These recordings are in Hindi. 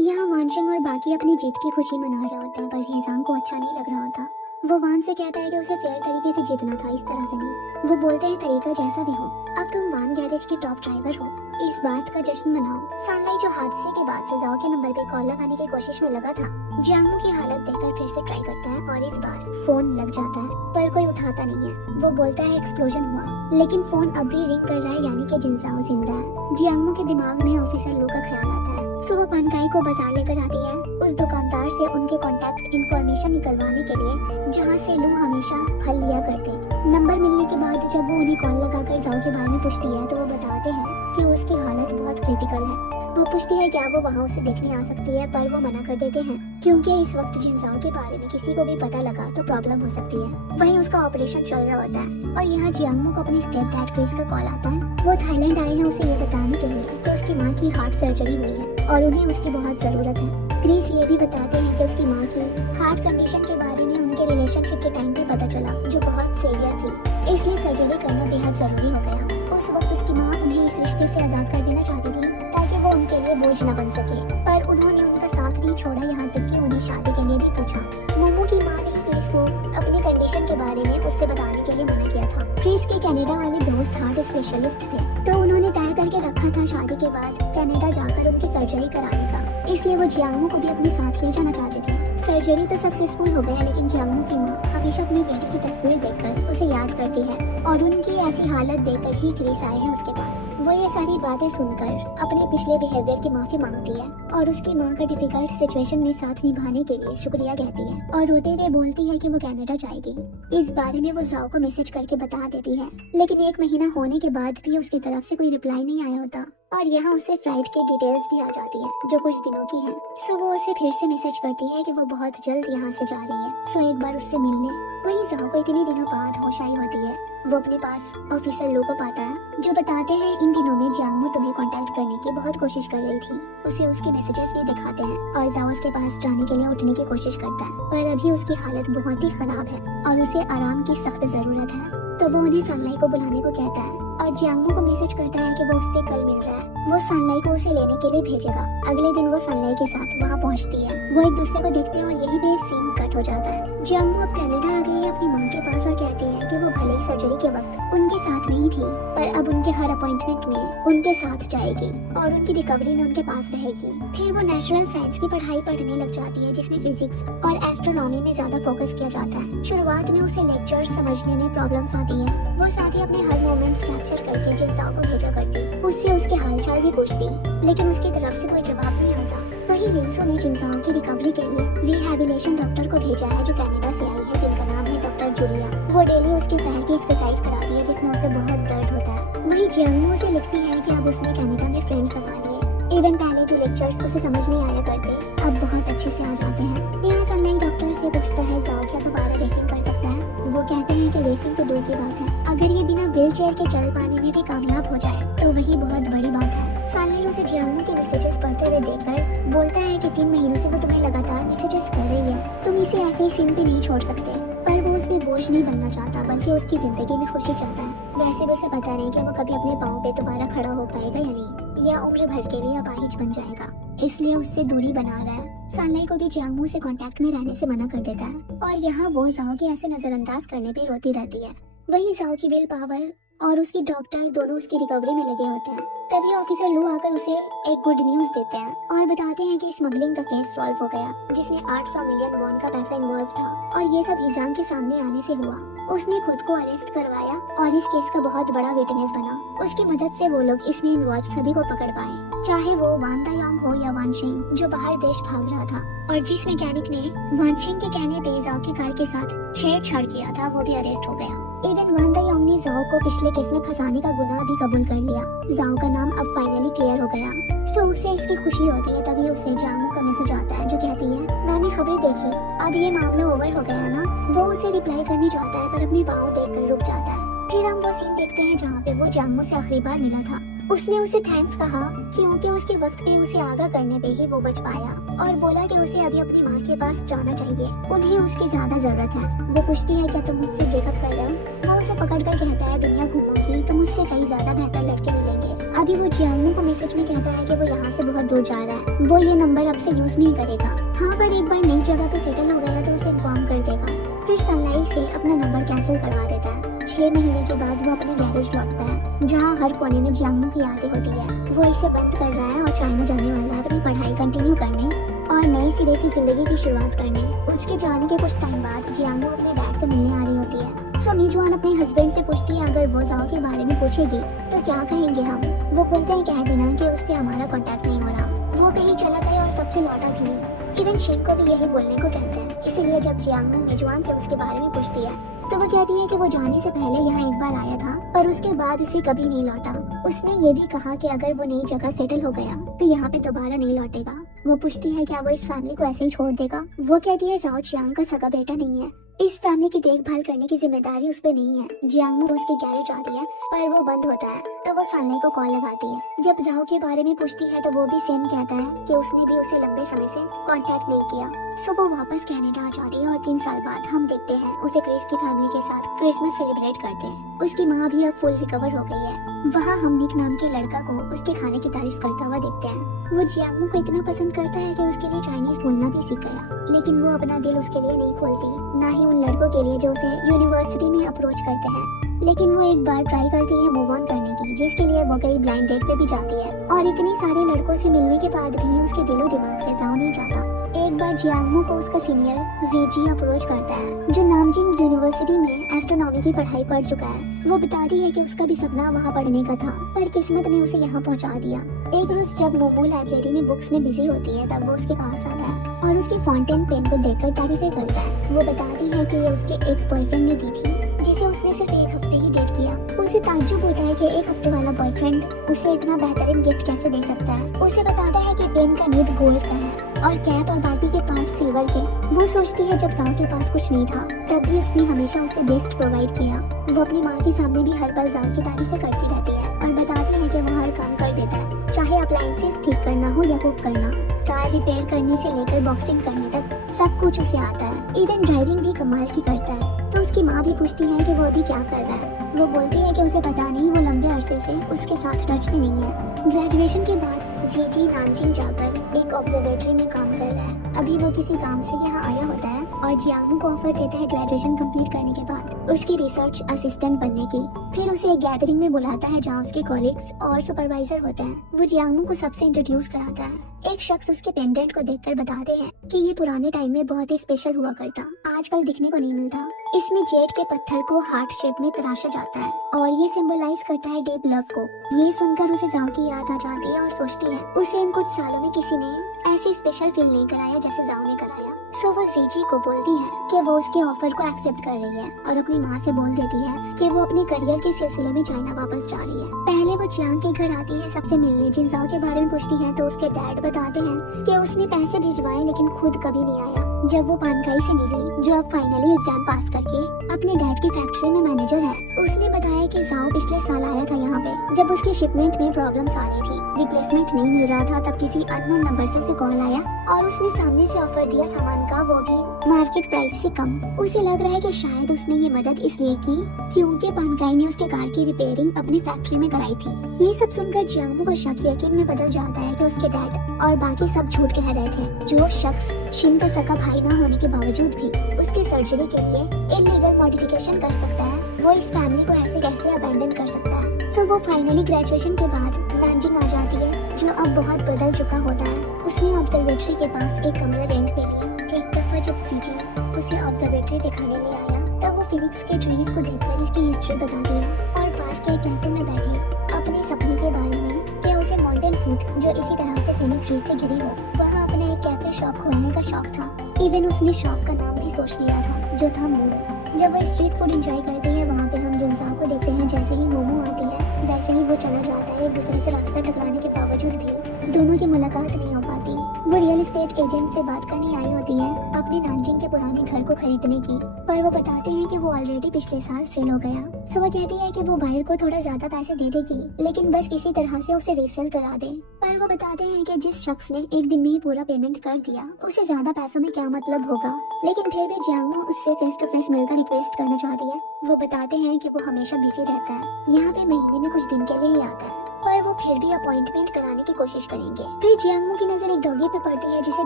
यहाँ वानशिंग और बाकी अपनी जीत की खुशी मना रहे होते हैं, पर हेजांग को अच्छा नहीं लग रहा होता। वो वान से कहता है कि उसे फेयर तरीके से जीतना था, इस तरह से नहीं। वो बोलते हैं तरीका जैसा भी हो, अब तुम वान गैरेज के टॉप ड्राइवर हो, इस बात का जश्न मनाओ। सानलाई जो हादसे के बाद से जाओ के नंबर पे कॉल लगाने की कोशिश में लगा था, जियांगू की हालत देखकर फिर से ट्राई करता है और इस बार फोन लग जाता है, पर कोई उठाता नहीं है। वो बोलता है एक्सप्लोजन हुआ, लेकिन फोन अब भी रिंग कर रहा है, यानी कि जिनजाओ जिंदा है। जियांगू के दिमाग में ऑफिसर लू का ख्याल आता है। सो वो पनकाई को बाजार लेकर आती है, उस दुकानदार से उनके कॉन्टैक्ट इंफॉर्मेशन निकलवाने के लिए, जहाँ से लू हमेशा फल लिया करते। नंबर मिलने के बाद जब वो उन्हें कॉल लगाकर जाओ के बारे में पूछती है, तो वो बताते हैं कि उसकी हालत बहुत क्रिटिकल है। वो पूछती है क्या वो वहाँ उसे देखने आ सकती है, पर वो मना कर देते हैं क्योंकि इस वक्त जिनजाओ के बारे में किसी को भी पता लगा तो प्रॉब्लम हो सकती है। वहीं उसका ऑपरेशन चल रहा होता है और यहाँ जियांगू को अपनी स्टेप डैड क्रिस का कॉल आता है। वो थाईलैंड आए हैं उसे ये बताने के लिए कि उसकी माँ की हार्ट सर्जरी हुई है और उन्हें उसकी बहुत जरूरत है। क्रिस ये भी बताते हैं कि उसकी माँ की हार्ट कंडीशन के बारे में उनके रिलेशनशिप के टाइम पे पता चला, जो बहुत सीरियस थी, इसलिए सर्जरी करना बेहद जरूरी हो गया। उस वक्त उसकी माँ उन्हें इस रिश्ते से आजाद कर देना चाहती थी ताकि वो उनके लिए बोझ न बन सके, पर उन्होंने उनका साथ नहीं छोड़ा, यहाँ तक कि उन्हें शादी के लिए भी पूछा। मोमो की माँ ने क्रिस को अपनी कंडीशन के बारे में उससे बताने के लिए मना किया था। क्रिस के कनाडा वाले दोस्त हार्ट स्पेशलिस्ट थे, तो उन्होंने तय करके रखा था शादी के बाद कनाडा जाकर उनकी सर्जरी कराने का, इसलिए वो जियांगू को भी अपने साथ ले जाना चाहते थे। सर्जरी तो सक्सेसफुल हो गया, लेकिन जियांगू की माँ हमेशा अपनी बेटी की तस्वीर देखकर उसे याद करती है और उनकी ऐसी हालत देखकर ही क्रिस आए हैं उसके पास। वो ये सारी बातें सुनकर अपने पिछले बिहेवियर की माफी मांगती है और उसकी माँ का डिफिकल्ट सिचुएशन में साथ निभाने के लिए शुक्रिया कहती है और रोते हुए बोलती है कि वो कनाडा जाएगी। इस बारे में वो जाओ को मैसेज करके बता देती है, लेकिन 1 महीना होने के बाद भी उसकी तरफ से कोई रिप्लाई नहीं आया होता और यहाँ उसे फ्लाइट की डिटेल्स भी आ जाती है जो कुछ दिनों की है। सो वो उसे फिर से मैसेज करती है कि वो बहुत जल्द यहाँ से जा रही है, सो एक बार उससे मिलने। वहीं जाओ को इतने दिनों बाद होश आई होती है। वो अपने पास ऑफिसर लो को पाता है, जो बताते हैं इन दिनों में जियांगू तुम्हें कांटेक्ट करने की बहुत कोशिश कर रही थी। उसे उसके मैसेजेस भी दिखाते हैं और जाओ उसके पास जाने के लिए उठने की कोशिश करता है, पर अभी उसकी हालत बहुत ही खराब है और उसे आराम की सख्त जरूरत है। तो वो उन्हें सानलाई को बुलाने को कहता है और जियांगू को मैसेज करता है कि वो उससे कल मिल रहा है। वो सानलाई को उसे लेने के लिए भेजेगा। अगले दिन वो सानलाई के साथ वहाँ पहुँचती है। वो एक दूसरे को देखते हैं और यही पे सीन कट हो जाता है। जियांगू अब कनाडा आ गई है अपनी माँ के पास और कहती है कि वो भले ही सर्जरी के वक्त उनके साथ नहीं थी, पर अब उनके हर अपॉइंटमेंट में उनके साथ जाएगी और उनकी रिकवरी में उनके पास रहेगी। फिर वो नेचुरल साइंस की पढ़ाई पढ़ने लग जाती है, जिसमें फिजिक्स और एस्ट्रोनॉमी में ज्यादा फोकस किया जाता है। शुरुआत में उसे लेक्चर्स समझने में प्रॉब्लम्स आती है। वो साथ ही अपने हर मोमेंट्स कैप्चर करके जिनजाओ को भेजा करती, उससे उसके हालचाल भी पूछती, लेकिन उसकी तरफ से कोई जवाब नहीं आता। वही लिंसो ने जिनजाओ की रिकवरी के लिए रिहैबिलिटेशन डॉक्टर को भेजा है, जो कनाडा से आई है, जिनका नाम है डॉक्टर जूलिया। वो डेली उसके पैर की एक्सरसाइज कराती है, जिसमें उसे बहुत दर्द होता है। वही जियांगू से लिखती है कि अब उसने कनाडा में फ्रेंड्स बना लिए। इवन पहले जो लेक्चर्स उसे समझ नहीं आया करते, अब बहुत अच्छे से आ जाते हैं। यहाँ सनलाइन डॉक्टर से पूछता है जाओ क्या दोबारा रेसिंग कर सकता है। वो कहते हैं कि रेसिंग तो दूर की बात है, अगर ये बिना व्हील चेयर के चल पाने में भी कामयाब हो जाए तो वही बहुत बड़ी बात है। सानलाई उसे जियांगू के मैसेजेस पढ़ते हुए देखकर बोलता है कि 3 महीनों से वो तुम्हें लगातार मैसेजेस कर रही है, तुम इसे ऐसे ही सीन पे नहीं छोड़ सकते। पर वो उसमें बोझ नहीं बनना चाहता, बल्कि उसकी जिंदगी में खुशी चाहता है। वैसे भी उसे पता नहीं कि वो कभी अपने पाँव पे दोबारा खड़ा हो पाएगा या नहीं, या उम्र भर के लिए अपाहिज बन जाएगा, इसलिए उससे दूरी बना रहा है। सानलाई को भी जियांगू से कांटेक्ट में रहने से मना कर देता है और यहाँ वो जाओ के ऐसे नजरअंदाज करने पे रोती रहती है। वही जाओ की विल पावर और उसकी डॉक्टर दोनों उसकी रिकवरी में लगे होते हैं। तभी ऑफिसर लू आकर उसे एक गुड न्यूज देते हैं और बताते हैं कि स्मगलिंग का केस सॉल्व हो गया, जिसमें 800 मिलियन वॉन का पैसा इन्वॉल्व था और ये सब हिजांग के सामने आने से हुआ। उसने खुद को अरेस्ट करवाया और इस केस का बहुत बड़ा विटनेस बना। उसकी मदद से वो लोग इसमें इन्वॉल्व सभी को पकड़ पाए, चाहे वो वान दायोंग हो या वानशिंग, जो बाहर देश भाग रहा था और जिस मैकेनिक ने वानशिंग के कहने पे जाओ की कार के साथ छेड़छाड़ किया था, वो भी अरेस्ट हो गया। इवन वान दायोंग ने जाओ को पिछले केस में फंसाने का गुनाह भी कबूल कर लिया। जाओ का नाम अब फाइनली क्लियर हो गया। सो उसे इसकी खुशी होती है। तभी उसे जियांगू का मैसेज आता है जो कहती है मैंने खबरें देखी, अब ये मामला ओवर हो गया ना। वो उसे रिप्लाई करने जाता है पर अपने पाँव देखकर रुक जाता है। फिर हम वो सीन देखते हैं जहाँ पे वो जियांगू से आखिरी बार मिला था। उसने उसे थैंक्स कहा क्योंकि उसके वक्त पे उसे आगाह करने पे ही वो बच पाया और बोला कि उसे अभी अपनी माँ के पास जाना चाहिए, उन्हें उसकी ज्यादा जरूरत है। वो पूछती है क्या तुम मुझसे ब्रेकअप कर रहे हो। वो उसे पकड़ कर कहता है दुनिया घूमोगी तो मुझसे कहीं ज्यादा बेहतर लड़के मिलेंगे। अभी वो जियांगमू को मैसेज में कहता है कि वो यहाँ से बहुत दूर जा रहा है, वो ये नंबर अब से यूज नहीं करेगा। हाँ, पर एक बार नई जगह पे सेटल हो गया तो उसे इन्फॉर्म कर देगा। फिर सनलाइट से अपना नंबर कैंसिल करवा देता है। 6 महीने के बाद वो अपने गैरेज लौटता है जहाँ हर कोने में जियांगमू की यादें होती है। वो इसे बंद कर रहा है और चाइना जाने वाला है अपनी पढ़ाई कंटिन्यू करने और नई सिरे से जिंदगी की शुरुआत करने। उसके जाने के कुछ टाइम बाद जियांगमू अपने डैड से मिलने आ रही होती है। सो मीजुआन अपने हस्बैंड से पूछती है अगर वो जाओ के बारे में पूछेगी तो क्या कहेंगे हम। वो बोलते हैं कह देना कि उससे हमारा कांटेक्ट नहीं हो रहा, वो कहीं चला गया और तब से लौटा भी नहीं। इवन शिंग को भी यही बोलने को कहते हैं। इसीलिए जब जियांगमू मीजुआन से उसके बारे में पूछती है तो वो कहती है कि वो जाने से पहले यहाँ एक बार आया था पर उसके बाद इसे कभी नहीं लौटा। उसने ये भी कहा कि अगर वो नई जगह सेटल हो गया तो यहाँ पे दोबारा नहीं लौटेगा। वो पूछती है क्या वो इस फैमिली को ऐसे ही छोड़ देगा। वो कहती है जाओ चियांग का सगा बेटा नहीं है, इस फैमिली की देखभाल करने की जिम्मेदारी उस पे नहीं है। जियांगमू उसके गैरेज आती है पर वो बंद होता है तो वो सालने को कॉल लगाती है। जब जाओ के बारे में पूछती है तो वो भी सेम कहता है कि उसने भी उसे लंबे समय से कांटेक्ट नहीं किया। सो वो वापस कनाडा आ जाती है और 3 साल बाद हम देखते हैं उसे क्रिस की फैमिली के साथ क्रिसमस सेलिब्रेट करते हैं। उसकी माँ भी अब फुल रिकवर हो गई है। वहाँ हम निक नाम के लड़का को उसके खाने की तारीफ करता हुआ देखते हैं। वो जियांगमू को इतना पसंद करता है कि उसके लिए चाइनीज बोलना भी सीख गया, लेकिन वो अपना दिल उसके लिए नहीं खोलती, ना ही उन लड़कों के लिए जो उसे यूनिवर्सिटी में अप्रोच करते हैं। लेकिन वो एक बार ट्राई करती है मूव ऑन करने की, जिसके लिए वो कई ब्लाइंड डेट पे भी जाती है और इतने सारे लड़कों से मिलने के बाद भी उसके दिलो दिमाग से जाओ नहीं जाता। एक बार जियांगमू को उसका सीनियर जीजी अप्रोच करता है जो नामजिंग यूनिवर्सिटी में एस्ट्रोनॉमी की पढ़ाई पढ़ चुका है। वो बताती है कि उसका भी सपना वहाँ पढ़ने का था पर किस्मत ने उसे यहाँ पहुँचा दिया। एक रोज जब मोमो लाइब्रेरी में बुक्स में बिजी होती है तब वो उसके पास आता है और उसकी फाउंटेन पेन को देखकर तारीफें करता है। वो बताती है कि ये उसके एक्स बॉयफ्रेंड ने दी थी जिसे उसने सिर्फ 1 हफ्ते ही डेट किया। उसे ताज्जुब होता है कि 1 हफ्ते वाला बॉयफ्रेंड उसे इतना बेहतरीन गिफ्ट कैसे दे सकता है। उसे बताता है कि पेन का निब गोल्ड का है और कैप और बाकी के पार्ट सिल्वर के। वो सोचती है जब जाओ के पास कुछ नहीं था तब भी उसने हमेशा उसे बेस्ट प्रोवाइड किया। वो अपनी माँ के सामने भी हर पल जाओ की तारीफें करती रहती है और बताती है कि वो हर काम कर देता है, चाहे अप्लायंसेस ठीक करना हो या कुक करना, कार रिपेयर करने से लेकर बॉक्सिंग करने तक सब कुछ उसे आता है। इवन ड्राइविंग भी कमाल की करता है। तो उसकी माँ भी पूछती है कि वो अभी क्या कर रहा है। वो बोलती है कि उसे पता नहीं, वो लंबे अरसे से उसके साथ टच में नहीं है। ग्रेजुएशन के बाद जीजी नानजिंग जाकर एक ऑब्जर्वेटरी में काम कर रहा है। अभी वो किसी काम से यहाँ आया होता है और जियांगमू को ऑफर देता है ग्रेजुएशन कंप्लीट करने के बाद उसकी रिसर्च असिस्टेंट बनने की। फिर उसे एक गैदरिंग में बुलाता है जहाँ उसके कॉलीग्स और सुपरवाइजर होते हैं। वो जियांगमू को सबसे इंट्रोड्यूस कराता है। एक शख्स उसके पेंडेंट को देखकर बताते हैं कि ये पुराने टाइम में बहुत ही स्पेशल हुआ करता, आजकल दिखने को नहीं मिलता। इसमें जेड के पत्थर को हार्ट शेप में तराशा जाता है और ये सिंबलाइज करता है डीप लव को। ये सुनकर उसे जाओ की याद आ जाती है और सोचती है उसे इन कुछ सालों में किसी ने ऐसी स्पेशल फील नहीं कराया जैसे जाओ ने कराया। सो वो सीजी को बोलती है कि वो उसके ऑफर को एक्सेप्ट कर रही है और अपनी माँ से बोल देती है कि वो अपने करियर के सिलसिले में चाइना वापस जा रही है। पहले वो चियांग के घर आती है सबसे मिलने। जिनजाओ के बारे में पूछती है तो उसके डैड बताते हैं कि उसने पैसे भिजवाए लेकिन खुद कभी नहीं आया। जब वो पानकाई से मिली जो अब फाइनली एग्जाम पास करके अपने डैड की फैक्ट्री में मैनेजर है, उसने बताया कि जाओ पिछले साल आया था यहाँ पे जब उसकी शिपमेंट में प्रॉब्लम्स आ रही थी, रिप्लेसमेंट नहीं मिल रहा था। तब किसी अननोन नंबर से उसे कॉल आया और उसने सामने से ऑफर दिया सामान का, वो भी मार्केट प्राइस से कम। उसे लग रहा है कि शायद उसने ये मदद इसलिए की क्योंकि पानकाई ने उसके कार की रिपेयरिंग अपनी फैक्ट्री में कराई थी। ये सब सुनकर जियांगमू का शक यकीन में बदल जाता है कि उसके डैड और बाकी सब झूठ कह रहे थे। जो शख्स शिंग का सका भाई न होने के बावजूद भी उसकी सर्जरी के लिए इलीगल मॉडिफिकेशन कर सकता है, वो इस फैमिली को ऐसे कैसे अबैंडन कर सकता है। सो वो फाइनली ग्रेजुएशन के बाद नानजिंग आ जाती है जो अब बहुत बदल चुका होता है। उसने ऑब्जर्वेटरी के पास एक कमरा रेंट पे लिया। एक दफा जब सीजी उसे ऑब्जर्वेटरी दिखाने ले आया तब वो फिनिक्स के ट्रीज को देखकर इसकी हिस्ट्री बताती है और पास के कैफे में बैठे अपने सपने के बारे में कि उसे माउंटेन फूड जो इसी तरह से फिनिक ट्री से गिरी हो, वहाँ अपना एक कैफे शॉप खोलने का शौक था। इवन उसने शॉप का नाम भी सोच लिया था जो था मोमो। जब वो स्ट्रीट फूड एंजॉय करते हैं वहाँ पे हम जिनसाओ को देखते हैं। जैसे ही मोमो आती है वैसे ही वो चला जाता है। एक दूसरे से रास्ता टकराने के बावजूद भी दोनों की मुलाकात नहीं हो पाती। वो रियल एस्टेट एजेंट से बात करने आई होती है अपनी नानजिंग के पुराने घर को खरीदने की, पर वो बताते हैं कि वो ऑलरेडी पिछले साल सेल हो गया। सो वो कहती है कि वो बायर को थोड़ा ज्यादा पैसे दे देगी लेकिन बस किसी तरह से उसे रीसेल करा दे। पर वो बताते हैं कि जिस शख्स ने एक दिन में ही पूरा पेमेंट कर दिया उसे ज्यादा पैसों में क्या मतलब होगा। लेकिन फिर भी जियांगमू उससे फेस टू फेस मिलकर रिक्वेस्ट करना चाहती है। वो बताते हैं कि वो हमेशा बिजी रहता है, यहाँ पे महीने में कुछ दिन के लिए ही आता है। पर वो फिर भी अपॉइंटमेंट कराने की कोशिश करेंगे। फिर जियांगमू की नजर एक डॉगी पे पड़ती है जिसे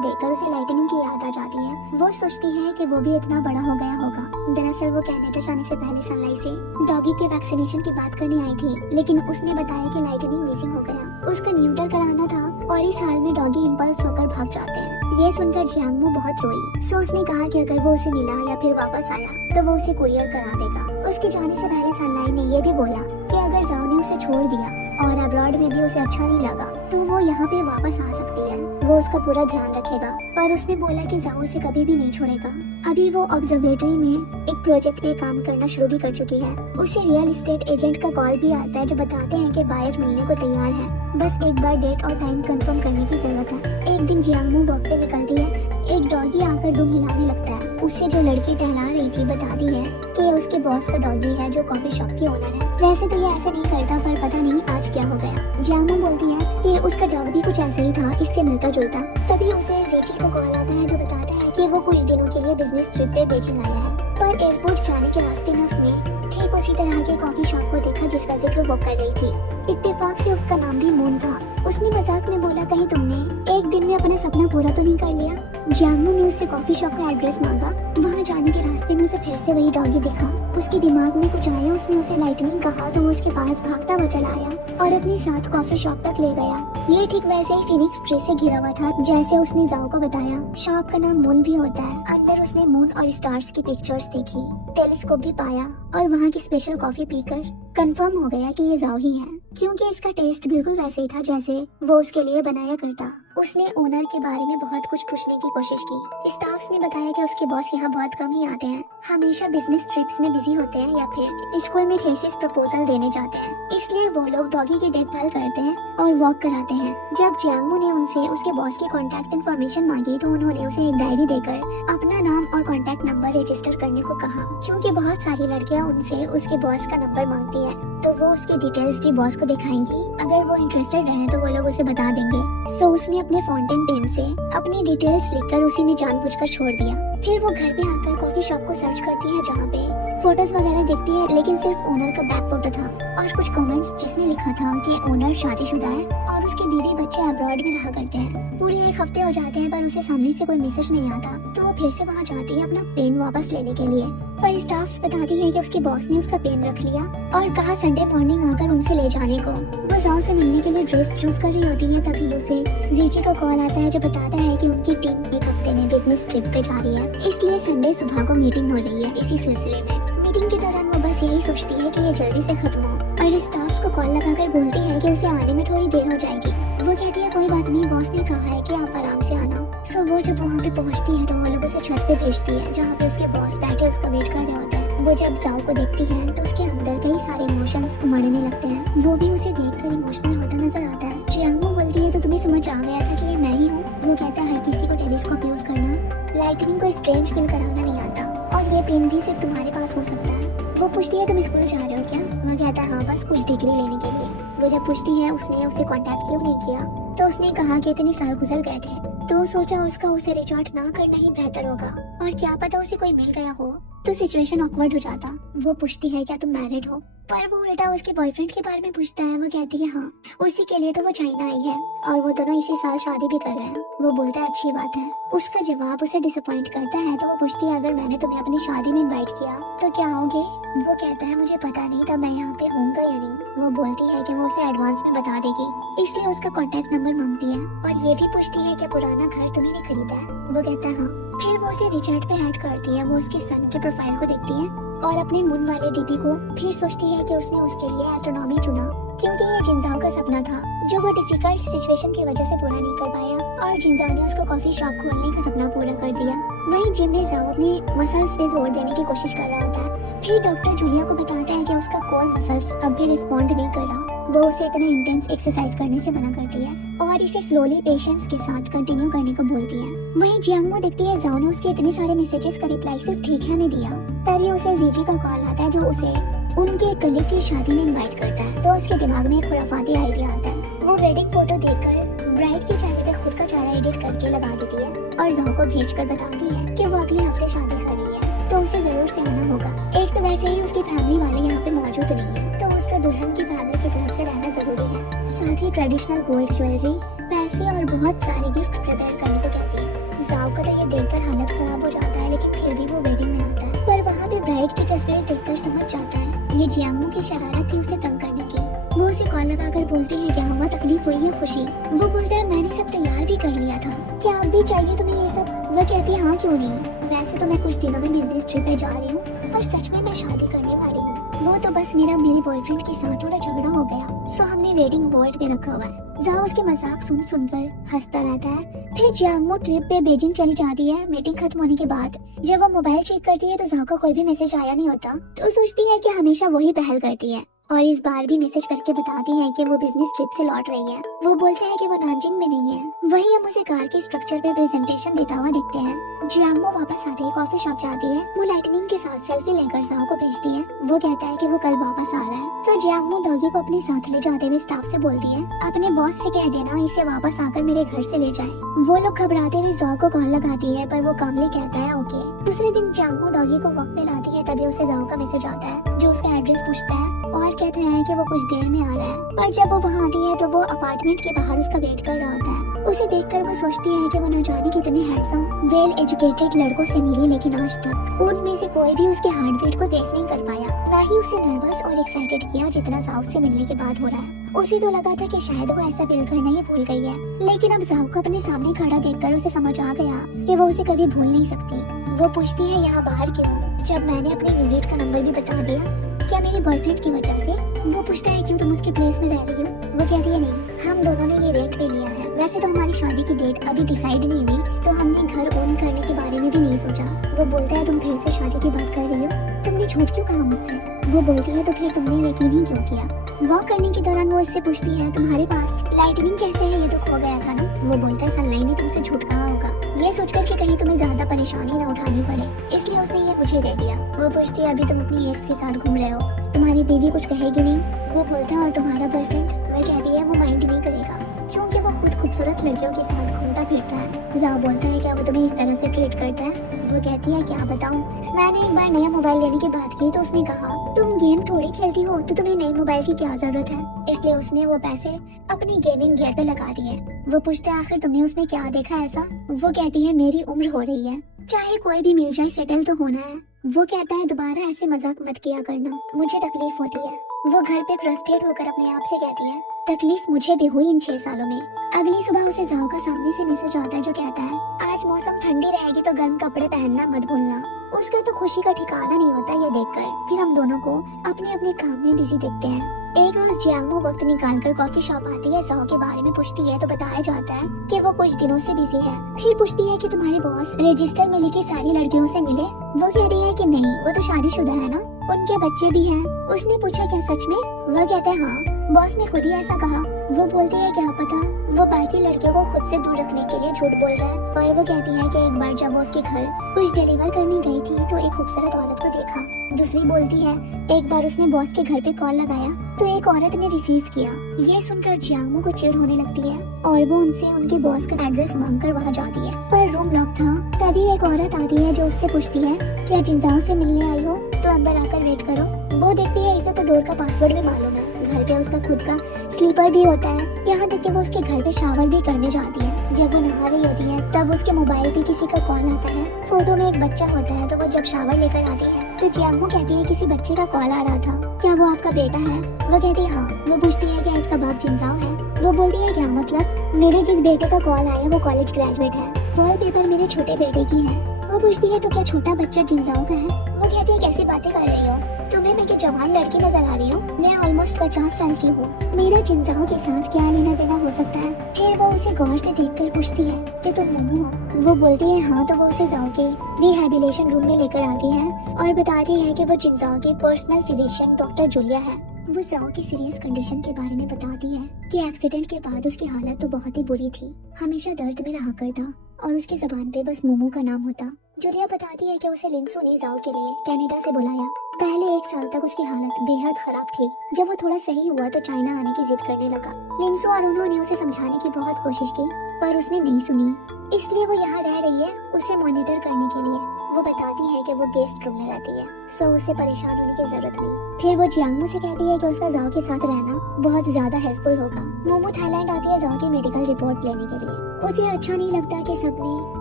देखकर उसे लाइटनिंग की याद आ जाती है। वो सोचती है कि वो भी इतना बड़ा हो गया होगा। दरअसल वो कनाडा जाने से पहले सनलाई से डॉगी के वैक्सीनेशन की बात करने आई थी, लेकिन उसने बताया कि लाइटनिंग मिसिंग हो गया, उसका न्यूटर कराना था और इस हाल में डॉगी इम्पल्स होकर भाग जाते हैं। ये सुनकर जियांगमू बहुत रोई। सो उसने कहा कि अगर वो उसे मिला या फिर वापस आया तो वो उसे कुरियर करा देगा। उसके जाने से पहले सनलाई ने ये भी बोला कि अगर जाओ ने उसे छोड़ दिया और अब्रॉड में भी उसे अच्छा नहीं लगा तो वो यहाँ पे वापस आ सकती है, वो उसका पूरा ध्यान रखेगा। पर उसने बोला कि जाओ उसे कभी भी नहीं छोड़ेगा। अभी वो ऑब्जर्वेटरी में एक प्रोजेक्ट पे काम करना शुरू भी कर चुकी है। उसे रियल एस्टेट एजेंट का कॉल भी आता है जो बताते हैं कि बायर मिलने को तैयार है, बस एक बार डेट और टाइम कंफर्म करने की जरूरत है। एक दिन जियांगमू वॉक पे निकलती है, एक डॉगी आकर दुम हिलाने लगता है। उसे जो लड़की टहला रही थी बताती है कि उसके बॉस का डॉगी है जो कॉफी शॉप की ओनर है। वैसे तो ये ऐसा नहीं करता पर पता नहीं आज क्या हो गया। जियांगमू बोलती है कि उसका डॉग भी कुछ ऐसे ही था, इससे मिलता जुलता। तभी उसे ज़ेची को कॉल आता है जो बताता है कि वो कुछ दिनों के लिए बिजनेस ट्रिप पे बीजिंग आया है। पर एयरपोर्ट जाने के रास्ते में उसने ठीक उसी तरह के कॉफी शॉप को देखा जिसका जिक्र वो कर रही थी। इत्तेफाक से उसका नाम भी मून था। उसने मजाक में बोला, कहीं तुमने एक दिन में अपना सपना पूरा तो नहीं कर लिया। जियांगमू ने उससे कॉफी शॉप का एड्रेस मांगा। वहाँ जाने के रास्ते में उसे फिर से वही डॉगी दिखा। उसके दिमाग में कुछ आया, उसने उसे लाइटनिंग कहा तो वो उसके पास भागता हुआ चला आया और अपने साथ कॉफी शॉप तक ले गया। ये ठीक वैसे ही फिनिक्स ट्री से घिरा हुआ था जैसे उसने जाओ को बताया। शॉप का नाम मून भी होता है। अंदर उसने मून और स्टार्स की पिक्चर्स देखी, टेलीस्कोप भी पाया और वहाँ की स्पेशल कॉफी पीकर कंफर्म हो गया कि ये जाओ ही है, क्योंकि इसका टेस्ट बिल्कुल वैसे ही था जैसे वो उसके लिए बनाया करता। उसने ओनर के बारे में बहुत कुछ पूछने की कोशिश की। स्टाफ्स ने बताया कि उसके बॉस यहाँ बहुत कम ही आते हैं, हमेशा बिजनेस ट्रिप्स में बिजी होते हैं या फिर स्कूल में थीसिस प्रपोजल देने जाते हैं, इसलिए वो लोग डॉगी की देखभाल करते हैं और वॉक कराते हैं। जब जियांगमू ने उनसे उसके बॉस की कॉन्टैक्ट इन्फॉर्मेशन मांगी तो उन्होंने उसे एक डायरी देकर अपना नाम और कॉन्टैक्ट नंबर रजिस्टर करने को कहा, क्योंकि बहुत सारी लड़कियाँ उनसे उसके बॉस का नंबर मांगती है तो वो उसकी डिटेल्स भी बॉस को दिखाएंगी। अगर वो इंटरेस्टेड रहे तो वो लोग उसे बता देंगे। सो उसने अपने फाउंटेन पेन से अपनी डिटेल्स लिखकर उसी में जानबूझकर छोड़ दिया। फिर वो घर पे आकर कॉफी शॉप को सर्च करती है जहाँ पे फोटोज वगैरह दिखती है, लेकिन सिर्फ ओनर का बैक फोटो था और कुछ कमेंट्स जिसमें लिखा था कि ओनर शादीशुदा है और उसके बीवी बच्चे अब्रॉड में रहा करते हैं। पूरे 1 हफ्ते हो जाते हैं पर उसे सामने से कोई मैसेज नहीं आता तो वो फिर से वहाँ जाती है अपना पेन वापस लेने के लिए। पर स्टाफ्स बताती है कि उसके बॉस ने उसका पेन रख लिया और कहा संडे मॉर्निंग आकर उनसे ले जाने को। वो जाओ से मिलने के लिए ड्रेस चूज कर रही होती है, तभी उसे ज़ेची का कॉल आता है जो बताता है कि उनकी टीम 1 हफ्ते में बिजनेस ट्रिप पे जा रही है, इसलिए संडे सुबह को मीटिंग हो रही है। इसी सिलसिले में मीटिंग के दौरान वो बस यही सोचती है कि ये जल्दी से खत्म हो और स्टाफ्स को कॉल लगाकर बोलती है कि उसे आने में थोड़ी देर हो जाएगी। वो कहती है कोई बात नहीं, बॉस ने कहा है कि आप आराम से आना। सो वो जब वहाँ पे पहुँचती है तो वो लोग उसे छत पे भेजती है जहाँ पे उसके बॉस बैठे उसका वेट कर रहे होते हैं। वो जब जाओ को देखती है तो उसके अंदर कई सारे इमोशंस उमड़ने लगते हैं। वो भी उसे देखकर इमोशनल होता नजर आता है। जियांगमू बोलती है तो तुम्हें समझ आ गया था कि ये मैं ही हूँ। वो कहता है हर किसी को टेलीस्कोप यूज करना, लाइटनिंग को स्ट्रेंज फील कराना नहीं आता और ये पेन भी सिर्फ तुम्हारे पास हो सकता है। वो पूछती है तुम स्कूल जा रहे हो क्या? वो कहता है हाँ, बस कुछ डिग्री लेने के लिए। वो जब पूछती है उसने उसे कांटेक्ट क्यों नहीं किया तो उसने कहा कि इतने साल गुजर गए थे तो सोचा उसका उसे रीच आउट ना करना ही बेहतर होगा और क्या पता उसे कोई मिल गया हो तो सिचुएशन ऑकवर्ड हो जाता। वो पूछती है क्या तुम मैरिड हो, पर वो उल्टा उसके बॉयफ्रेंड के बारे में पूछता है। वो कहती है हाँ, उसी के लिए तो वो चाइना आई है और वो दोनों इसी साल शादी भी कर रहे हैं। वो बोलता है अच्छी बात है। उसका जवाब उसे डिसअपॉइंट करता है तो वो पूछती है अगर मैंने तुम्हें अपनी शादी में इनवाइट किया तो क्या आओगे? वो कहता है मुझे पता नहीं था मैं यहाँ पे होऊंगा या नहीं। वो बोलती है कि वो उसे एडवांस में बता देगी, इसलिए उसका कॉन्टेक्ट नंबर मांगती है और ये भी पूछती है कि पुराना घर तुम्ही ने खरीदा है। वो कहता है हाँ। फिर वो उसे WeChat पे ऐड करती है। वो उसके सन के प्रोफाइल को देखती है और अपने मून वाले डीपी को। फिर सोचती है कि उसने उसके लिए एस्ट्रोनॉमी चुना क्योंकि ये जिनजाओ का सपना था जो वो डिफिकल्ट सिचुएशन की वजह से पूरा नहीं कर पाया और जिनजाओ ने उसको कॉफी शॉप खोलने का सपना पूरा कर दिया। वहीं जिम में जाओ अपने मसल्स पे जोर देने की कोशिश कर रहा होता है। फिर डॉक्टर जूलिया को बताता है कि उसका कोर मसल्स अब भी रिस्पॉन्ड नहीं कर रहा। वो उसे इतना इंटेंस एक्सरसाइज करने से मना करती है और इसे स्लोली पेशेंस के साथ कंटिन्यू करने को बोलती है। वहीं जियांगमू देखती है जाओ ने उसके इतने सारे मैसेजेस का रिप्लाई सिर्फ ठीक है में दिया। तभी उसे ज़ेची का कॉल आता है जो उसे उनके कलीग की शादी में इनवाइट करता है तो उसके दिमाग में एक खुराफाती आइडिया आता है। वो वेडिंग फोटो देखकर ब्राइड के चेहरे पे खुद का चेहरा एडिट करके लगा देती है और जाओ को भेजकर बताती है कि वो अगले हफ्ते शादी कर रही है, तो उसे जरूर से आना होगा। एक तो वैसे ही उसकी फैमिली वाले यहाँ पे मौजूद नहीं है, तो उसका दुल्हन की फैमिली की तरफ से रहना जरूरी है। साथ ही ट्रेडिशनल गोल्ड ज्वेलरी, पैसे और बहुत सारे गिफ्ट प्रिपेयर करने को कहती है। जाओ का तो ये देखकर हालत खराब हो जाता है, लेकिन फिर भी वो वेडिंग में आता है। पर वहाँ पे ब्राइड की तस्वीर देखकर समझ जाता है ये जियांगमो की शरारत थी उसे तंग करने की। वो उसे कॉल लगाकर बोलती है क्या हुआ, तकलीफ हुई है खुशी? वो बोलता है मैंने सब तैयार भी कर लिया था, क्या अब भी चाहिए तुम्हें ये सब? वह कहती है हाँ क्यों नहीं, वैसे तो मैं कुछ दिनों में बिजनेस ट्रिप पे जा रही हूँ, पर सच में मैं शादी करने वाली हूँ। वो तो बस मेरे बॉयफ्रेंड के साथ थोड़ा झगड़ा हो गया, सो हमने वेडिंग होल्ड पे रखा हुआ है। जाओ उसके मजाक सुनकर हंसता रहता है। फिर जियांगमो ट्रिप पे बीजिंग चली जाती है मीटिंग खत्म होने के बाद। जब वो मोबाइल चेक करती है तो जाओ का कोई भी मैसेज आया नहीं होता, तो सोचती है कि हमेशा वही पहल करती है और इस बार भी मैसेज करके बताती है कि वो बिजनेस ट्रिप से लौट रही है। वो बोलता है कि वो नानजिंग में नहीं है। वहीं हम उसे कार के स्ट्रक्चर पे प्रेजेंटेशन देता हुआ दिखते हैं। जियांगमो वापस आते ही कॉफी शॉप जाती है। वो लाइटनिंग के साथ सेल्फी लेकर जाओ को भेजती है। वो कहता है कि वो कल वापस आ रहा है, तो जियांगमो डॉगी को अपने साथ ले जाते हुए स्टाफ से बोलती है अपने बॉस से कह देना इसे वापस आकर मेरे घर से ले जाए। वो लोग घबराते हुए जाओ को कॉल लगाती है, पर वो कामली कहता है ओके। दूसरे दिन जियांगमो डॉगी को वॉक पे लाती है, तभी उसे जाओ का मैसेज आता है जो उसका एड्रेस पूछता है और कहते हैं कि वो कुछ देर में आ रहा है। पर जब वो वहाँ आती है तो वो अपार्टमेंट के बाहर उसका वेट कर रहा होता है। उसे देखकर वो सोचती है कि वो न जाने कितने हैंडसम वेल एजुकेटेड लड़कों से मिली, लेकिन आज तक उनमें से कोई भी उसके हार्ट बीट को टेस्ट नहीं कर पाया, ना ही उसे नर्वस और एक्साइटेड किया जितना जाओ से मिलने के बाद हो रहा है। उसे तो लगा था कि शायद वो ऐसा फील करना ही भूल गई है, लेकिन अब जाओ को अपने सामने खड़ा देखकर उसे समझ आ गया कि वो उसे कभी भूल नहीं सकती। वो पूछती है यहाँ बाहर क्यों, जब मैंने अपने यूनिट का नंबर भी बता दिया, क्या मेरे बॉयफ्रेंड की वजह से? वो पूछता है क्यों तुम उसके प्लेस में रह रही हो? वो कहती है नहीं, हम दोनों ने ये रेंट पे लिया है, वैसे तो हमारी शादी की डेट अभी डिसाइड नहीं हुई, तो हमने घर ओन करने के बारे में भी नहीं सोचा। वो बोलता है तुम फिर से शादी की बात कर रही हो, तुमने झूठ क्यों कहा मुझसे? वो बोलती है तो फिर तुमने यकीन ही क्यों किया? वॉक करने के दौरान वो उससे पूछती है तुम्हारे पास लाइटनिंग कैसे है, ये तो खो गया था ना? वो बोलता है सनलाइट ने तुमसे झूठ कहा होगा, ये सोचकर कि कहीं तुम्हें ज्यादा परेशानी न उठानी पड़े, इसलिए उसने ये मुझे दे दिया। वो पूछती है अभी तुम अपनी एक्स के साथ घूम रहे हो, तुम्हारी बीवी कुछ कहेगी नहीं? वो बोलता है और तुम्हारा बॉयफ्रेंड? वह कहती है वो माइंड नहीं करेगा क्योंकि वो खुद खूबसूरत लड़कियों के साथ घूमता फिरता है। जाओ बोलता है क्या वो तुम्हें इस तरह से ट्रीट करता है? वो कहती है क्या बताऊं, मैंने एक बार नया मोबाइल लेने की बात की तो उसने कहा तुम गेम थोड़ी खेलती हो, तो तुम्हें नए मोबाइल की क्या जरूरत है, इसलिए उसने वो पैसे अपनी गेमिंग गियर पे लगा दिए। वो पूछते हैं आखिर तुमने उसमें क्या देखा ऐसा? वो कहती है मेरी उम्र हो रही है, चाहे कोई भी मिल जाए सेटल तो होना है। वो कहता है दोबारा ऐसे मजाक मत किया करना, मुझे तकलीफ होती है। वो घर पे फ्रस्ट्रेट होकर अपने आप से कहती है तकलीफ मुझे भी हुई इन 6 सालों में। अगली सुबह उसे जाओ का सामने से मैसेज आता है जो कहता है आज मौसम ठंडी रहेगी तो गर्म कपड़े पहनना मत भूलना। उसका तो खुशी का ठिकाना नहीं होता ये देखकर। फिर हम दोनों को अपने अपने काम में बिजी देखते हैं। एक रोज जियांगमो वक्त निकालकर कॉफी शॉप आती है, जाओ के बारे में पूछती है तो बताया जाता है कि वो कुछ दिनों से बिजी है। फिर पूछती है कि तुम्हारे बॉस रजिस्टर में लिखी सारी लड़कियों से मिले? वो कहती है कि नहीं, वो तो शादीशुदा है ना, उनके बच्चे भी हैं। उसने पूछा क्या सच में? वह कहता है हाँ, बॉस ने खुद ही ऐसा कहा। वो बोलती है क्या पता वो बाकी लड़कियों को खुद से दूर रखने के लिए झूठ बोल रहा है। पर वो कहती है कि एक बार जब वो उसके घर कुछ डिलीवर करने गई थी तो एक खूबसूरत औरत को देखा। दूसरी बोलती है एक बार उसने बॉस के घर पे कॉल लगाया तो एक औरत ने रिसीव किया। ये सुनकर जियांगमो को चिढ़ होने लगती है और वो उनसे उनके बॉस का एड्रेस मांगकर वहाँ जाती है, पर रूम लॉक था। तभी एक औरत आती है जो उससे पूछती है क्या जिनजाओ से मिलने आई हो, तो अंदर आकर वेट करो। वो देखती है इसे तो डोर का पासवर्ड भी मालूम है, घर पे उसका खुद का स्लीपर भी होता है, यहाँ तक कि वो उसके घर पे शावर भी करने जाती है। जब वो नहा रही होती है तब उसके मोबाइल पे किसी का कॉल आता है। फोटो में एक बच्चा होता है, तो वो जब शावर लेकर आती है तो जियांगमो कहती है किसी बच्चे का कॉल आ रहा था, क्या वो आपका बेटा है? वो कहती है हाँ। वो पूछती है क्या इसका बाप जिनजाओ है? वो बोलती है क्या मतलब, मेरे जिस बेटे का कॉल आया वो कॉलेज ग्रेजुएट है, वॉलपेपर मेरे छोटे बेटे की है। वो पूछती है तो क्या छोटा बच्चा जिनजाओ का है? वो कहती है कैसी बातें कर रही हो, तुम्हें मैं क्या जवान लड़की नजर आ रही हूँ? मैं ऑलमोस्ट 50 साल की हूँ, मेरा जिनजाओ के साथ क्या लेना देना हो सकता है? फिर वो उसे गौर से देखकर पूछती है कि तुम मोमो हो? वो बोलती है हाँ। तो वो उसे जाओ के रिहैबिलिटेशन रूम में लेकर आती है और बताती है कि वो जिनजाओ की पर्सनल फिजिशियन डॉक्टर जूलिया है। वो जाओ की सीरियस कंडीशन के बारे में बताती है कि एक्सीडेंट के बाद उसकी हालत तो बहुत ही बुरी थी, हमेशा दर्द में रहा करता, और उसकी जबान पे बस मोमो का नाम होता। जूलिया बताती है कि उसे लिंसू ने जाओ के लिए कनाडा से बुलाया। पहले 1 साल तक उसकी हालत बेहद खराब थी। जब वो थोड़ा सही हुआ तो चाइना आने की जिद करने लगा। लिंसू और उन्होंने उसे समझाने की बहुत कोशिश की पर उसने नहीं सुनी, इसलिए वो यहाँ रह रही है उसे मॉनिटर करने के लिए। वो बताती है कि वो गेस्ट रूम में रहती है, सो उसे परेशान होने की जरूरत नहीं। फिर वो जियांगमू से कहती है कि उसका जाओ के साथ रहना बहुत ज्यादा हेल्पफुल होगा। मोमो थाईलैंड आती है जाओ की मेडिकल रिपोर्ट लेने के लिए। उसे अच्छा नहीं लगता कि सबने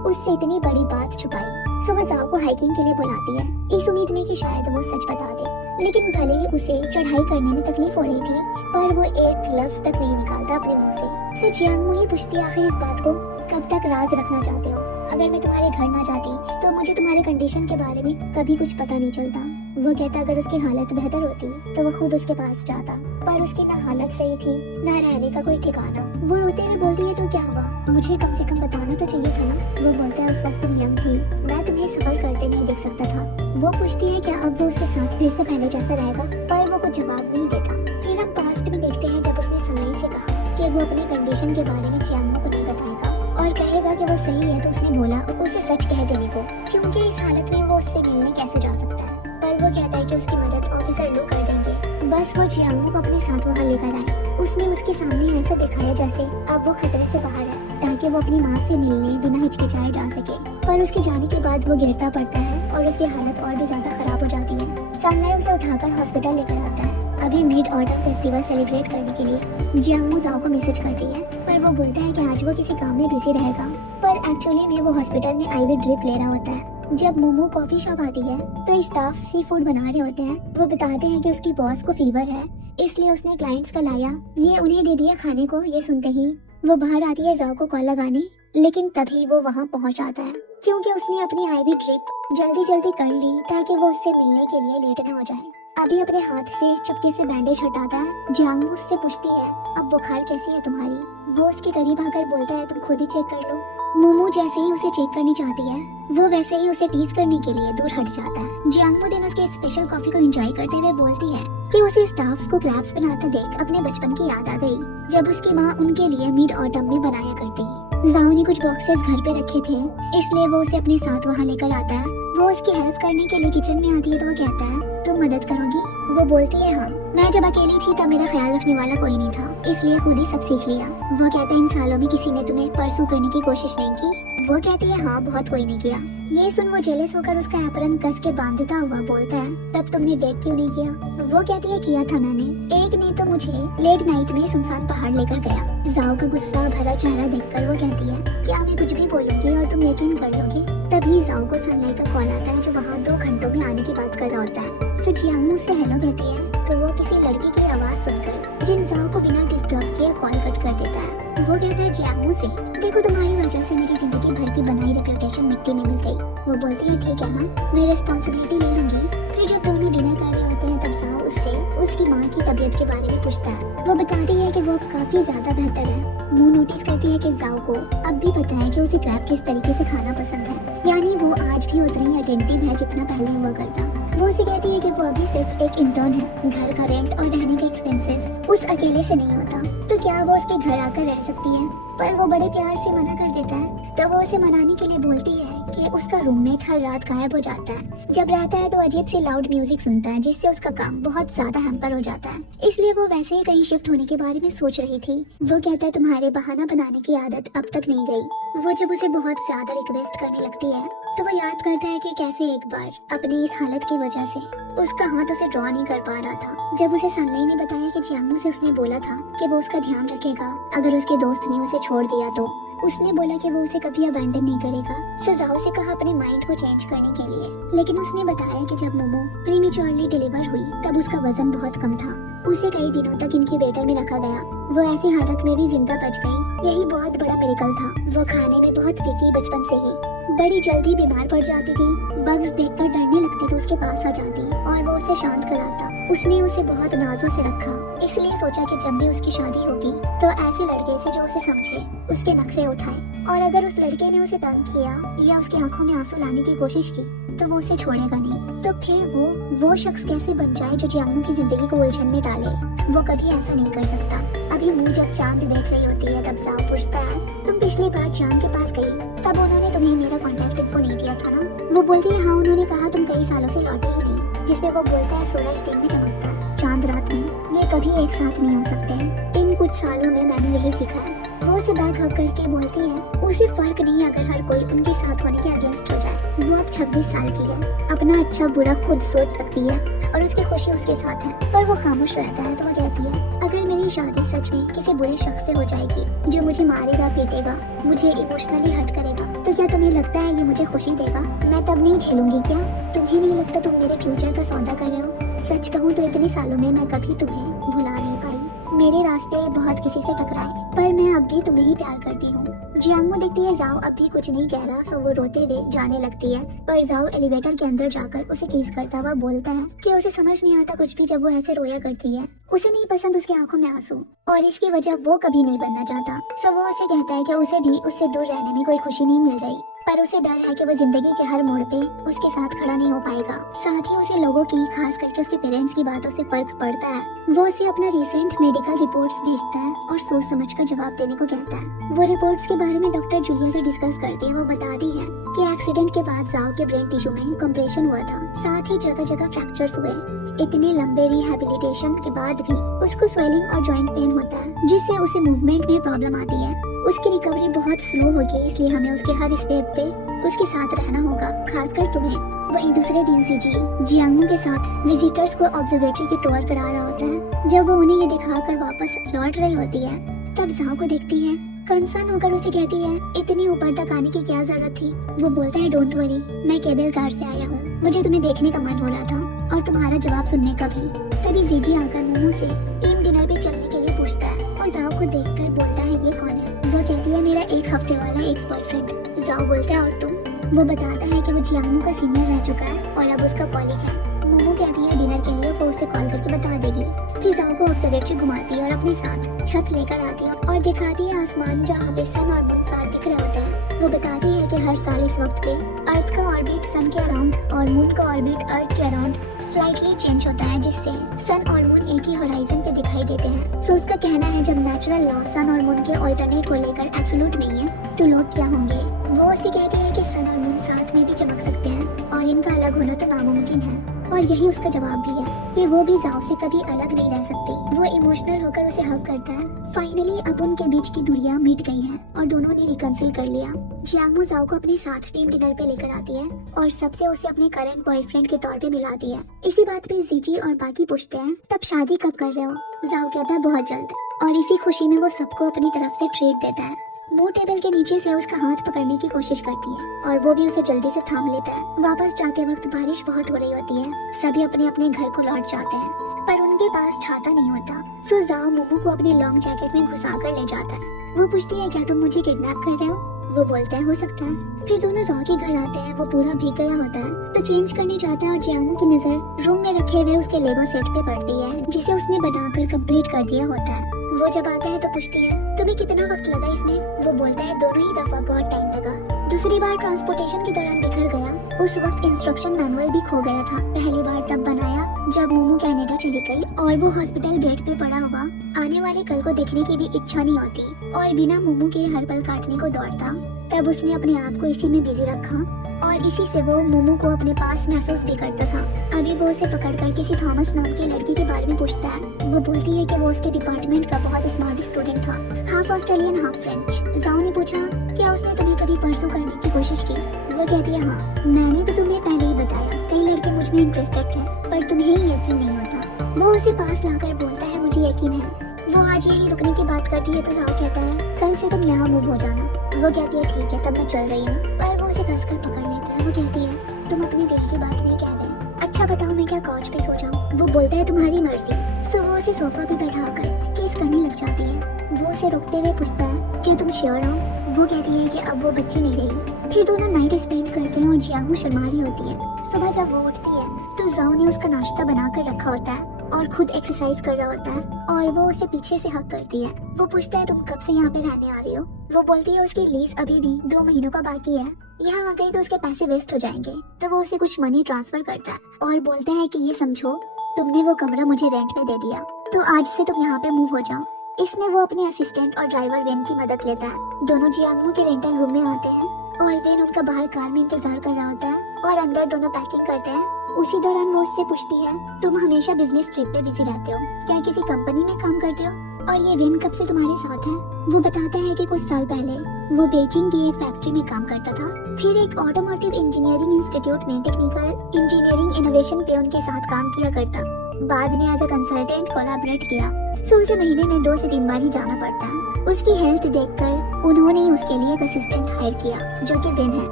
उससे इतनी बड़ी बात छुपाई, सो वह जाओ को हाइकिंग के लिए बुलाती है इस उम्मीद में कि शायद वो सच बता दे। लेकिन भले ही उसे चढ़ाई करने में तकलीफ हो रही थी पर वो एक लफ्ज तक नहीं निकालता अपने मुंह से। सो जियांगमू ही पूछती है आखिर इस बात को कब तक राज रखना चाहते हो? अगर मैं तुम्हारे घर ना जाती तो मुझे तुम्हारे कंडीशन के बारे में कभी कुछ पता नहीं चलता। वो कहता अगर उसकी हालत बेहतर होती तो वो खुद उसके पास जाता, पर उसकी ना हालत सही थी ना रहने का कोई ठिकाना। वो रोते हुए बोलती है तो क्या हुआ, मुझे कम से कम बताना तो चाहिए था ना। वो बोलता है उस वक्त तुम यंग थी, मैं तुम्हें सफर करते नहीं देख सकता था। वो पूछती है क्या अब वो उसके साथ फिर से पहले जैसा रहेगा, पर वो कुछ जवाब नहीं देता। फिर हम पास्ट में देखते हैं जब उसने सनई से कहा कि वो अपने कंडीशन के बारे में जियांगमू को नहीं बताएगा और कहेगा कि वो सही है, तो उसने बोला उसे सच कह देने को, क्योंकि इस हालत में वो उससे मिलने कैसे जा सकता है। पर वो कहता है कि उसकी मदद ऑफिसर लोग कर देंगे, बस वो जियांगमू को अपने साथ वहाँ लेकर आए। उसने उसके सामने ऐसा दिखाया जैसे अब वो खतरे से बाहर है, ताकि वो अपनी माँ से मिलने बिना हिचकिचाए जा सके। पर उसके जाने के बाद वो गिरता पड़ता है और उसकी हालत और भी ज्यादा खराब हो जाती है। सनलाई उसे उठाकर हॉस्पिटल लेकर आता है अभी मिड ऑटम फेस्टिवल सेलिब्रेट करने के लिए। जियांगमू जाओ को मैसेज करती है पर वो बोलता है कि आज वो किसी काम में बिजी रहेगा, पर एक्चुअली में वो हॉस्पिटल में आईवी ड्रिप ले रहा होता है। जब मोमो कॉफी शॉप आती है तो स्टाफ सी फूड बना रहे होते हैं। वो बताते हैं कि उसकी बॉस को फीवर है, इसलिए उसने क्लाइंट्स का लाया, ये उन्हें दे दिया खाने को। ये सुनते ही वो बाहर आती है जाओ को कॉल लगाने, लेकिन तभी वो वहाँ पहुँच जाता है क्योंकि उसने अपनी आईवी ड्रिप जल्दी जल्दी कर ली ताकि वो उससे मिलने के लिए लेट न हो जाए। अभी अपने हाथ से चुपके से बैंडेज हटाता है। जियांगमू उससे पूछती है अब बुखार कैसी है तुम्हारी? वो उसके करीब आकर बोलता है तुम खुद ही चेक कर लो। मोमो जैसे ही उसे चेक करनी चाहती है वो वैसे ही उसे टीज करने के लिए दूर हट जाता है। जियांगमू दिन उसके स्पेशल कॉफी को एंजॉय करते हुए बोलती है कि उसे स्टाफ्स को क्रैब्स बनाते देख अपने बचपन की याद आ गई, जब उसकी माँ उनके लिए मिड ऑटम में बनाया करती। जाओ ने कुछ बॉक्सेस घर पे रखे थे, इसलिए वो उसे अपने साथ वहाँ लेकर आता है। वो उसकी हेल्प करने के लिए किचन में आती है तो वो कहता है तुम मदद करोगी? वो बोलती है हाँ, मैं जब अकेली थी तब मेरा ख्याल रखने वाला कोई नहीं था, इसलिए खुद ही सब सीख लिया। वो कहता है इन सालों में किसी ने तुम्हें परसू करने की कोशिश नहीं की? वो कहती है हाँ, बहुत कोई नहीं किया। ये सुन वो जेलस होकर उसका एप्रन कस के बांधता हुआ बोलता है तब तुमने डेट क्यों नहीं किया? वो कहती है किया था मैंने, एक ने तो मुझे लेट नाइट में सुनसान पहाड़ लेकर गया। जाओ का गुस्सा भरा चेहरा देखकर वो कहती है क्या मैं कुछ भी बोलूंगी और तुम यकीन कर लोगे? तभी जाओ को सनलाई का कॉल आता है जो वहाँ 2 घंटों में आने की बात कर रहा होता है। सो जियांगमू से हेलो कहती है तो वो किसी लड़की की आवाज सुनकर जिन जाओ को बिना डिस्टर्ब किए कॉल कट कर देता है। वो कहता है जियांगमू से देखो तुम्हारी वजह से मेरी जिंदगी भर की बनाई रेपुटेशन मिट्टी में मिल गई। वो बोलती है ठीक है ना, मैं रिस्पॉन्सिबिलिटी ले लूंगी। फिर जब दोनों डिनर कर रहे होते हैं तब जाओ उससे उसकी माँ की तबीयत के बारे में पूछता है। वो बताती है कि वो अब काफी ज्यादा बेहतर है। वो नोटिस करती है कि जाओ को अब भी पता है कि उसे क्रैब किस तरीके से खाना पसंद है, यानी वो आज भी उतना ही अटेंटिव है जितना पहले हुआ करता। वो उसे कहती है कि वो अभी सिर्फ एक इंटर्न है, घर का रेंट और रहने के एक्सपेंसेस उस अकेले से नहीं होता, तो क्या वो उसके घर आकर रह सकती है? पर वो बड़े प्यार से मना कर देता है। तो वो उसे मनाने के लिए बोलती है कि उसका रूममेट हर रात गायब हो जाता है, जब रहता है तो अजीब सी लाउड म्यूजिक सुनता है जिससे उसका काम बहुत ज्यादा हैम्पर हो जाता है, इसलिए वो वैसे ही कहीं शिफ्ट होने के बारे में सोच रही थी। वो कहता है तुम्हारे बहाना बनाने की आदत अब तक नहीं गई। वो जब उसे बहुत ज्यादा रिक्वेस्ट करने लगती है तो वो याद करता है कि कैसे एक बार अपनी इस हालत की वजह से उसका हाथ उसे ड्रॉ नहीं कर पा रहा था। जब उसे सनलाई ने बताया कि जियांगमू से उसने बोला था कि वो उसका ध्यान रखेगा अगर उसके दोस्त ने उसे छोड़ दिया, तो उसने बोला कि वो उसे कभी अबैंडन नहीं करेगा। सजाओ से कहा अपने माइंड को चेंज करने के लिए, लेकिन उसने बताया कि जब मोमो प्रीमेच्योरली डिलीवर हुई तब उसका वजन बहुत कम था। उसे कई दिनों तक इंक्यूबेटर में रखा गया। वो ऐसी हालत में भी जिंदा बच गई, यही बहुत बड़ा मिरेकल था। वो खाने में बहुत पिकी बचपन से ही, बड़ी जल्दी बीमार पड़ जाती थी। बग्स देखकर डरने लगती तो उसके पास आ जाती और वो उसे शांत कराता। उसने उसे बहुत नाजों से रखा, इसलिए सोचा कि जब भी उसकी शादी होगी तो ऐसे लड़के से जो उसे समझे उसके नखरे उठाए, और अगर उस लड़के ने उसे तंग किया या उसकी आंखों में आंसू लाने की कोशिश की तो वो उसे छोड़ेगा नहीं। तो फिर वो शख्स कैसे बन जाए जो जियांगमू की जिंदगी को उलझन में डाले? वो कभी ऐसा नहीं कर सकता। अभी मुंह जब चांद देख रही होती है तब जाओ पूछता है तुम पिछली बार चांद के पास गई तब उन्होंने तुम्हें मेरा कॉन्टैक्ट इन्फो नहीं दिया था ना? वो बोलती है हाँ, उन्होंने कहा तुम कई सालों से लौटे ही नहीं। जिसपे वो बोलता है सूरज दिन में चमकता है, चांद रात में, ये कभी एक साथ नहीं हो सकते। इन कुछ सालों में मैंने यही सीखा है। वो उसे बैग हक करके बोलती है उसे फर्क नहीं अगर हर कोई उनके साथ होने के अगेंस्ट हो जाए। वो अब 26 साल की है, अपना अच्छा बुरा खुद सोच सकती है और उसकी खुशी उसके साथ है। पर वो खामोश रहता है तो वो कहती है अगर मेरी शादी सच में किसी बुरे शख्स से हो जाएगी जो मुझे मारेगा, पीटेगा, मुझे इमोशनली हर्ट करेगा, तो क्या तुम्हें लगता है ये मुझे खुशी देगा? मैं तब नहीं झेलूंगी क्या? तुम्हें नहीं लगता तुम मेरे फ्यूचर का सौदा कर रहे हो? सच कहूँ तो इतने सालों में मैं कभी तुम्हें भुला नहीं पाई। मेरे रास्ते बहुत किसी से टकराए पर मैं अब भी तुम्हें ही प्यार करती हूँ। जियांगो देखती है जाओ अब भी कुछ नहीं कह रहा, सो वो रोते हुए जाने लगती है। पर जाओ एलिवेटर के अंदर जाकर उसे किस करता हुआ बोलता है कि उसे समझ नहीं आता कुछ भी जब वो ऐसे रोया करती है। उसे नहीं पसंद उसकी आंखों में आंसू और इसकी वजह वो कभी नहीं बनना चाहता। सो वो उसे कहता है कि उसे भी उससे दूर रहने में कोई खुशी नहीं मिल रही, पर उसे डर है कि वो जिंदगी के हर मोड़ पे उसके साथ खड़ा नहीं हो पाएगा। साथ ही उसे लोगों की, खास करके उसके पेरेंट्स की बातों से फर्क पड़ता है। वो उसे अपना रिसेंट मेडिकल रिपोर्ट्स भेजता है और सोच समझकर जवाब देने को कहता है। वो रिपोर्ट्स के बारे में डॉक्टर जूलिया से डिस्कस करती है। वो बताती है कि एक्सीडेंट के बाद जाओ के ब्रेन टिश्यू में कंप्रेशन हुआ था, साथ ही जगह जगह फ्रैक्चर्स हुए। इतने लंबे रिहैबिलिटेशन के बाद भी उसको स्वेलिंग और जॉइंट पेन होता है, जिससे उसे मूवमेंट में प्रॉब्लम आती है। उसकी रिकवरी बहुत स्लो होगी, इसलिए हमें उसके हर स्टेप पे उसके साथ रहना होगा, खासकर तुम्हें। वही दूसरे दिन सीजी जियांगो के साथ विजिटर्स को ऑब्जर्वेटरी की टूर करा रहा होता है। जब वो उन्हें ये दिखाकर वापस लौट रही होती है तब जाओ को देखती है। कंसर्न होकर उसे कहती है इतनी ऊपर तक आने की क्या जरूरत थी? वो बोलता है डोंट वरी, मैं केबल कार से आया हूँ, मुझे तुम्हें देखने का मन हो रहा था और तुम्हारा जवाब सुनने का भी। तभी जीजी आकर मोमो से टीम डिनर पे चलने के लिए पूछता है और जाओ को देखकर बोलता है ये कौन है? वो कहती है मेरा 1 हफ्ते वाला एक्स बॉयफ्रेंड। जाओ बोलता है और तुम? वो बताता है कि वो जियांगो का सीनियर रह चुका है और अब उसका कॉलीग है। मोमो कहती है डिनर के लिए वो उसे कॉल करके बता देगी। फिर जाओ को ऑब्जर्वेटरी घुमाती है और अपने साथ छत लेकर आती है और दिखाती है आसमान जहाँ पे सन और मून साथ दिख रहे होते हैं। वो बताती है कि हर साल इस वक्त पे अर्थ का ऑर्बिट सन के अराउंड और मून का ऑर्बिट अर्थ के अराउंड स्लाइटली चेंज होता है, जिससे सन और मून एक ही होराइजन पे दिखाई देते हैं। सो उसका कहना है जब नेचुरल लॉ सन और मून के ऑल्टरनेट को लेकर एब्सोल्यूट नहीं है तो लोग क्या होंगे? वो उसे कहती है कि सन और मून साथ में भी चमक सकते हैं और इनका अलग होना तो नामुमकिन है। और यही उसका जवाब भी है कि वो भी जाओ से कभी अलग नहीं रह सकती। वो इमोशनल होकर उसे हग करता है। फाइनली अब उनके बीच की दूरियां मिट गई हैं और दोनों ने रिकंसिल कर लिया। जियांगो जाओ को अपने साथ टीम डिनर पे लेकर आती है और सबसे उसे अपने करंट बॉयफ्रेंड के तौर पे मिलाती है। इसी बात पे जीजी और बाकी पूछते हैं तब शादी कब कर रहे हो? जाओ कहता है बहुत जल्द, और इसी खुशी में वो सबको अपनी तरफ से ट्रीट देता है। मुंह टेबल के नीचे से उसका हाथ पकड़ने की कोशिश करती है और वो भी उसे जल्दी से थाम लेता है। वापस जाते वक्त बारिश बहुत हो रही होती है, सभी अपने अपने घर को लौट जाते हैं पर उनके पास छाता नहीं होता। सो जाओ मोमो को अपने लॉन्ग जैकेट में घुसा कर ले जाता है। वो पूछती है क्या तुम मुझे किडनैप कर रहे हो? वो बोलता है हो सकता है। फिर दोनों जाओ के घर आते हैं। वो पूरा भीग गया होता है तो चेंज करने जाता है और जियांगो की नजर रूम में रखे हुए उसके लेगो सेट पे पड़ती है जिसे उसने बनाकर कंप्लीट कर दिया होता है। वो जब आता है तो पूछती है तुम्हें कितना वक्त लगा इसमें? वो बोलता है दोनों ही दफा बहुत टाइम लगा। दूसरी बार ट्रांसपोर्टेशन के दौरान बिखर गया। उस वक्त इंस्ट्रक्शन मैनुअल भी खो गया था। पहली बार तब बनाया जब मोमो कनाडा चली गई और वो हॉस्पिटल बेड पे पड़ा हुआ आने वाले कल को देखने की भी इच्छा नहीं होती और बिना मोमो के हर पल काटने को दौड़ता। तब उसने अपने आप को इसी में बिजी रखा और इसी से वो मोमो को अपने पास महसूस भी करता था। अभी वो उसे पकड़कर किसी थॉमस नाम की लड़की के बारे में पूछता है। वो बोलती है कि वो उसके डिपार्टमेंट का बहुत स्मार्ट स्टूडेंट था, हाफ ऑस्ट्रेलियन हाफ फ्रेंच। जाओ ने पूछा क्या उसने तुम्हें कभी परसों करने की कोशिश की? वो कहती है हाँ, मैंने तो तुम्हें पहले ही बताया कई लड़के मुझ में इंटरेस्टेड थे पर तुम्हें ही यकीन नहीं होता। वो उसे पास लाकर बोलता है मुझे यकीन है। वो आज यहीं रुकने की बात करती है तो जाओ कहता है कल से तुम यहाँ मूव हो जाना। वो कहती है ठीक है तब मैं चल रही हूँ, पर वो उसे कसकर पकड़ लेता है। वो कहती है तुम अपने दिल की बात नहीं कह रहे। अच्छा बताओ मैं क्या काउच पे सो जाऊँ? वो बोलता है तुम्हारी मर्जी। सो वो उसे सोफा पे बैठाकर किस करने लग जाती है। वो उसे रोकते हुए पूछता है क्या तुम श्योर हो? वो कहती है कि अब वो बच्ची नहीं रही। फिर दोनों नाइट स्पेंड करते हैं और जियांगो शर्मा रही होती है। सुबह जब वो उठती है तो जाओ ने उसका नाश्ता बना कर रखा होता है और खुद एक्सरसाइज कर रहा होता है और वो उसे पीछे से हक करती है। वो पूछता है तुम कब से यहाँ पे रहने आ रही हो? वो बोलती है उसकी लीज अभी भी 2 महीनों का बाकी है, यहाँ आ गई तो उसके पैसे वेस्ट हो जाएंगे। तो वो उसे कुछ मनी ट्रांसफर करता है और बोलता है कि ये समझो तुमने वो कमरा मुझे रेंट पे दे दिया तो आज से तुम यहाँ पे मूव हो जाओ। इसमें वो अपने असिस्टेंट और ड्राइवर वेन की मदद लेता है। दोनों जियांगमू के रेंटल रूम में आते हैं और वेन उनका बाहर कार में इंतजार कर रहा होता है और अंदर दोनों पैकिंग करते हैं। उसी दौरान वो उससे पूछती है, तुम हमेशा बिजनेस ट्रिप पे बिजी रहते हो, क्या किसी कंपनी में काम करते हो? और ये वेन कब से तुम्हारे साथ है? वो बताता है कि कुछ साल पहले वो बेजिंग की एक फैक्ट्री में काम करता था, फिर एक ऑटोमोटिव इंजीनियरिंग इंस्टीट्यूट में टेक्निकल इंजीनियरिंग इनोवेशन पे उनके साथ काम किया करता, बाद में एज अ कंसल्टेंट कोलैबोरेट किया। सो उसे महीने में 2 से 3 बार ही जाना पड़ता है। उसकी हेल्थ देखकर उन्होंने उसके लिए एक असिस्टेंट हायर किया जो कि वेन है।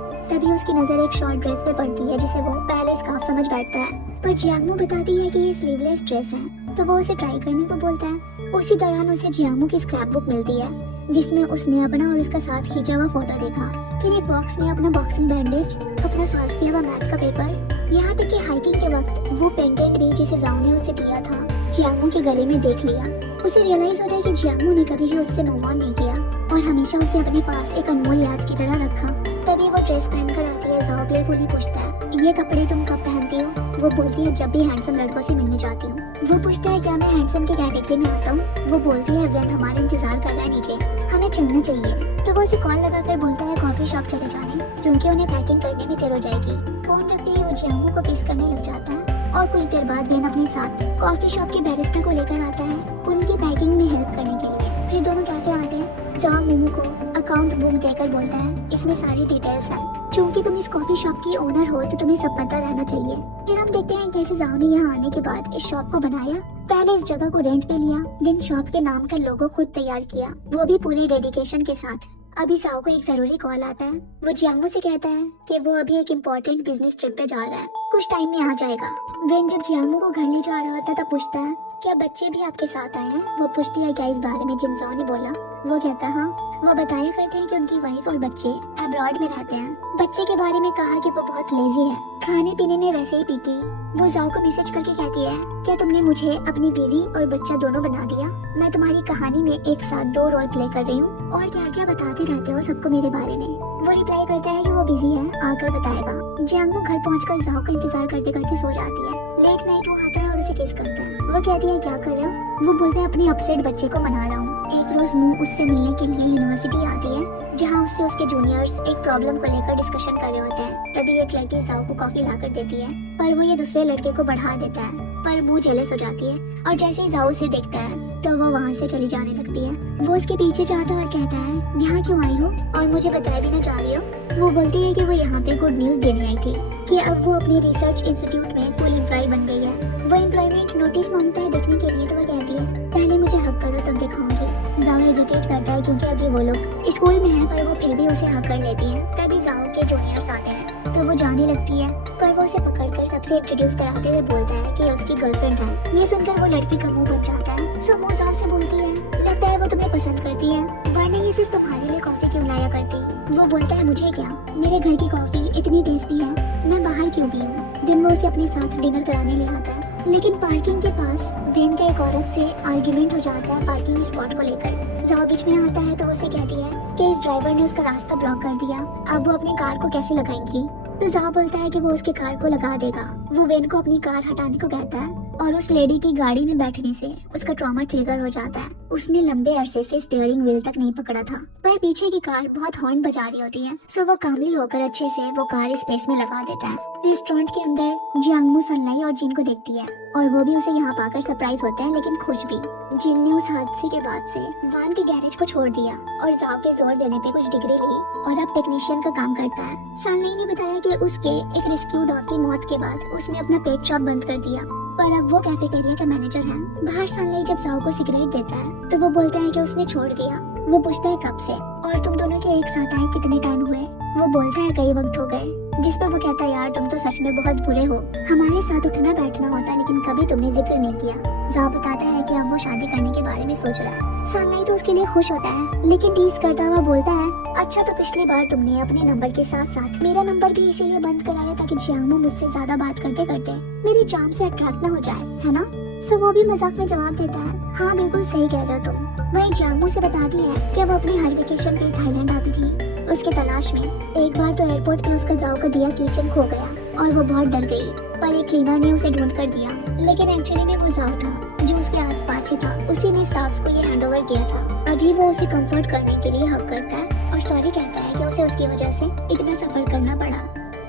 तभी उसकी नजर एक शॉर्ट ड्रेस पे पड़ती है जिसे वो पहले स्कार्फ समझ बैठता है, पर जियांगमू बताती है कि ये स्लीवलेस ड्रेस है, तो वो उसे ट्राई करने को बोलता है। उसी दौरान उसे जियांगमू की स्क्रैप बुक मिलती है जिसमें उसने अपना और उसका साथ खींचा हुआ फोटो देखा। फिर एक बॉक्स में अपना बॉक्सिंग बैंडेज, अपना सॉल्व किया हुआ मैथ का पेपर, यहाँ तक कि हाइकिंग के वक्त वो पेंडेंट भी जिसे जाओ ने उसे दिया था जियांगमू के गले में देख लिया। उसे रियलाइज होता है कि जियांगमू ने कभी भी उससे मूव ऑन नहीं किया और हमेशा उसे अपने पास एक अनमोल याद की तरह रखा। तभी वो ड्रेस पहनकर आती है। जाओ प्लेफुली पूछता है, ये कपड़े तुम कब पहनती हो? वो बोलती है, जब भी हैंडसम लड़कों से मिलने जाती हूँ। वो पूछता है, क्या मैं हैंडसम की कैटेगरी में आता हूँ? वो बोलती है, वेन हमारा इंतजार कर रहा है नीचे, हमें चलना चाहिए। तो वो उसे कॉल लगाकर बोलता है कॉफी शॉप चले जाने, क्योंकि उन्हें पैकिंग करने में देर हो जाएगी। फोन रखते ही वो जियांगमू को किस करने लग जाता है और कुछ देर बाद वेन अपने साथ कॉफी शॉप के बैरिस्टा को लेकर आता है उनकी पैकिंग में हेल्प करने के लिए। फिर दोनों कैफे आते हैं। जाओ मोमो को अकाउंट बुक देकर बोलता है, इसमें सारी डिटेल्स है, चूंकि तुम इस कॉफी शॉप की ओनर हो तो तुम्हें सब पता रहना चाहिए। फिर हम देखते हैं कैसे जाओ ने यहाँ आने के बाद इस शॉप को बनाया, पहले इस जगह को रेंट पे लिया, देन शॉप के नाम का लोगो खुद तैयार किया, वो भी पूरे डेडिकेशन के साथ। अभी जाओ को एक जरूरी कॉल आता है। वो जियांगमू से कहता है कि वो अभी एक इम्पोर्टेंट बिजनेस ट्रिप पे जा रहा है, कुछ टाइम में आ जाएगा। वेन जब जियांगमू को घर ले जा रहा होता तब पूछता है, क्या बच्चे भी आपके साथ आए हैं? वो पूछती है, क्या इस बारे में जिनजाओ ने बोला? वो कहता है, हाँ। वो बताया करते हैं कि उनकी वाइफ और बच्चे अब्रॉड में रहते हैं। बच्चे के बारे में कहा कि वो बहुत लेजी है, खाने पीने में वैसे ही पीकी। वो जाओ को मैसेज करके कहती है, क्या तुमने मुझे अपनी बीवी और बच्चा दोनों बना दिया? मैं तुम्हारी कहानी में एक साथ 2 रोल प्ले कर रही हूँ और क्या क्या बताते रहते हो सबको मेरे बारे में। वो रिप्लाई करता है कि वो बिजी है, आकर बताएगा। जियांगमू घर पहुंचकर जाओ का इंतजार करते करते सो जाती है। लेट नाइट वो आता है और उसे किस करता है। वो कहती है, क्या कर रहे हो? वो बोलते हैं, अपने अपसेट बच्चे को मना रहा हूँ। एक रोज मू उससे मिलने के लिए यूनिवर्सिटी आती है, जहाँ उससे उसके जूनियर्स एक प्रॉब्लम को लेकर डिस्कशन कर रहे होते हैं। तभी एक लड़की जाओ को कॉफी लाकर देती है, पर वो ये दूसरे लड़के को बढ़ा देता है, पर मू जेलस हो जाती है और जैसे ही जाओ उसे देखता है तो वो वहाँ से चली जाने लगती है। वो उसके पीछे जाता है और कहता है, यहाँ क्यों आई हो और मुझे बताए भी न जा रही हो? वो बोलती है कि वो यहाँ पे गुड न्यूज देने आई थी कि अब वो अपनी रिसर्च इंस्टीट्यूट में फुल एम्प्लॉय बन गई है। वो एम्प्लॉयमेंट नोटिस मांगता है देखने के लिए, तो वो कहती है, पहले मुझे हक करो तब दिखाऊंगी। जाओ हेजिटेट करता है क्योंकि अभी वो लोग स्कूल में है, पर वो फिर भी उसे हक कर लेती है। तभी जाओ के जूनियर्स आते हैं तो वो जाने लगती है, पर वो उसे पकड़कर सबसे इंट्रोड्यूस कराते हुए बोलता है कि ये उसकी गर्लफ्रेंड है। ये सुनकर वो लड़की का मुंह बच जाता है। सो मू जाओ से बोलती है, लगता है वो तुम्हें पसंद करती है, वरना ये सिर्फ तुम्हारे लिए कॉफी क्यों लाया करती? वो बोलता है, मुझे क्या, मेरे घर की कॉफी इतनी टेस्टी है, मैं बाहर क्यों पीऊं? दिन वो उसे अपने साथ डिनर कराने ले आता है, लेकिन पार्किंग के पास वेन का एक औरत से आर्ग्यूमेंट हो जाता है पार्किंग स्पॉट को लेकर। जाओ बीच में आता है तो वो उसे कहती है कि इस ड्राइवर ने उसका रास्ता ब्लॉक कर दिया, अब वो अपनी कार को कैसे लगाएंगी? तो जाओ बोलता है कि वो उसके कार को लगा देगा। वो वेन को अपनी कार हटाने को कहता है और उस लेडी की गाड़ी में बैठने से उसका ट्रॉमा ट्रिगर हो जाता है। उसने लंबे अरसे से स्टीयरिंग व्हील तक नहीं पकड़ा था, पर पीछे की कार बहुत हॉर्न बजा रही होती है। सो वो कामली होकर अच्छे से वो कार स्पेस में लगा देता है। रेस्टोरेंट के अंदर जियांगमू सनलाई और जिन को देखती है और वो भी उसे यहाँ पाकर सरप्राइज होते हैं, लेकिन खुश भी। जिन ने उस हादसे के बाद से वान के गैरेज को छोड़ दिया और जाओ के जोर देने पे कुछ डिग्री ली और अब टेक्नीशियन का काम करता है। सनलाई ने बताया कि उसके एक रेस्क्यू डॉग की मौत के बाद उसने अपना पेट शॉप बंद कर दिया, पर अब वो कैफेटेरिया का मैनेजर है। बाहर सनलाई जब जाओ को सिगरेट देता है तो वो बोलता है कि उसने छोड़ दिया। वो पूछता है, कब से? और तुम दोनों के एक साथ आए कितने टाइम हुए? वो बोलता है, कई वक्त हो गए। जिस पर वो कहता है, यार तुम तो सच में बहुत बुरे हो, हमारे साथ उठना बैठना होता लेकिन कभी तुमने जिक्र नहीं किया। जाओ बताता है कि अब वो शादी करने के बारे में सोच रहा है। सनलाई तो उसके लिए खुश होता है, लेकिन टीज करता हुआ बोलता है, अच्छा तो पिछली बार तुमने अपने नंबर के साथ साथ मेरा नंबर भी इसीलिए बंद कराया ताकि जियांगमू मुझसे ज्यादा बात करते करते मेरे चार्म से अट्रैक्ट न हो जाए, है ना? सो वो भी मजाक में जवाब देता है, हाँ बिल्कुल सही कह रहे हो तुम। वही जियांगमू से बताती है कि वो अपनी हर वेकेशन पे थाईलैंड आती थी उसके तलाश में। एक बार तो एयरपोर्ट पे उसका जाओ का दिया किचन खो गया और वो बहुत डर गई, पर और एक क्लीनर ने उसे ढूंढ कर दिया, लेकिन एक्चुअली में वो जाओ था जो उसके आसपास ही था। उसी ने स्टाफ्स को ये हैंड ओवर किया था। अभी वो उसे कंफर्ट करने के लिए हक करता है और सॉरी कहता है कि उसे उसकी वजह से इतना सफर करना पड़ा,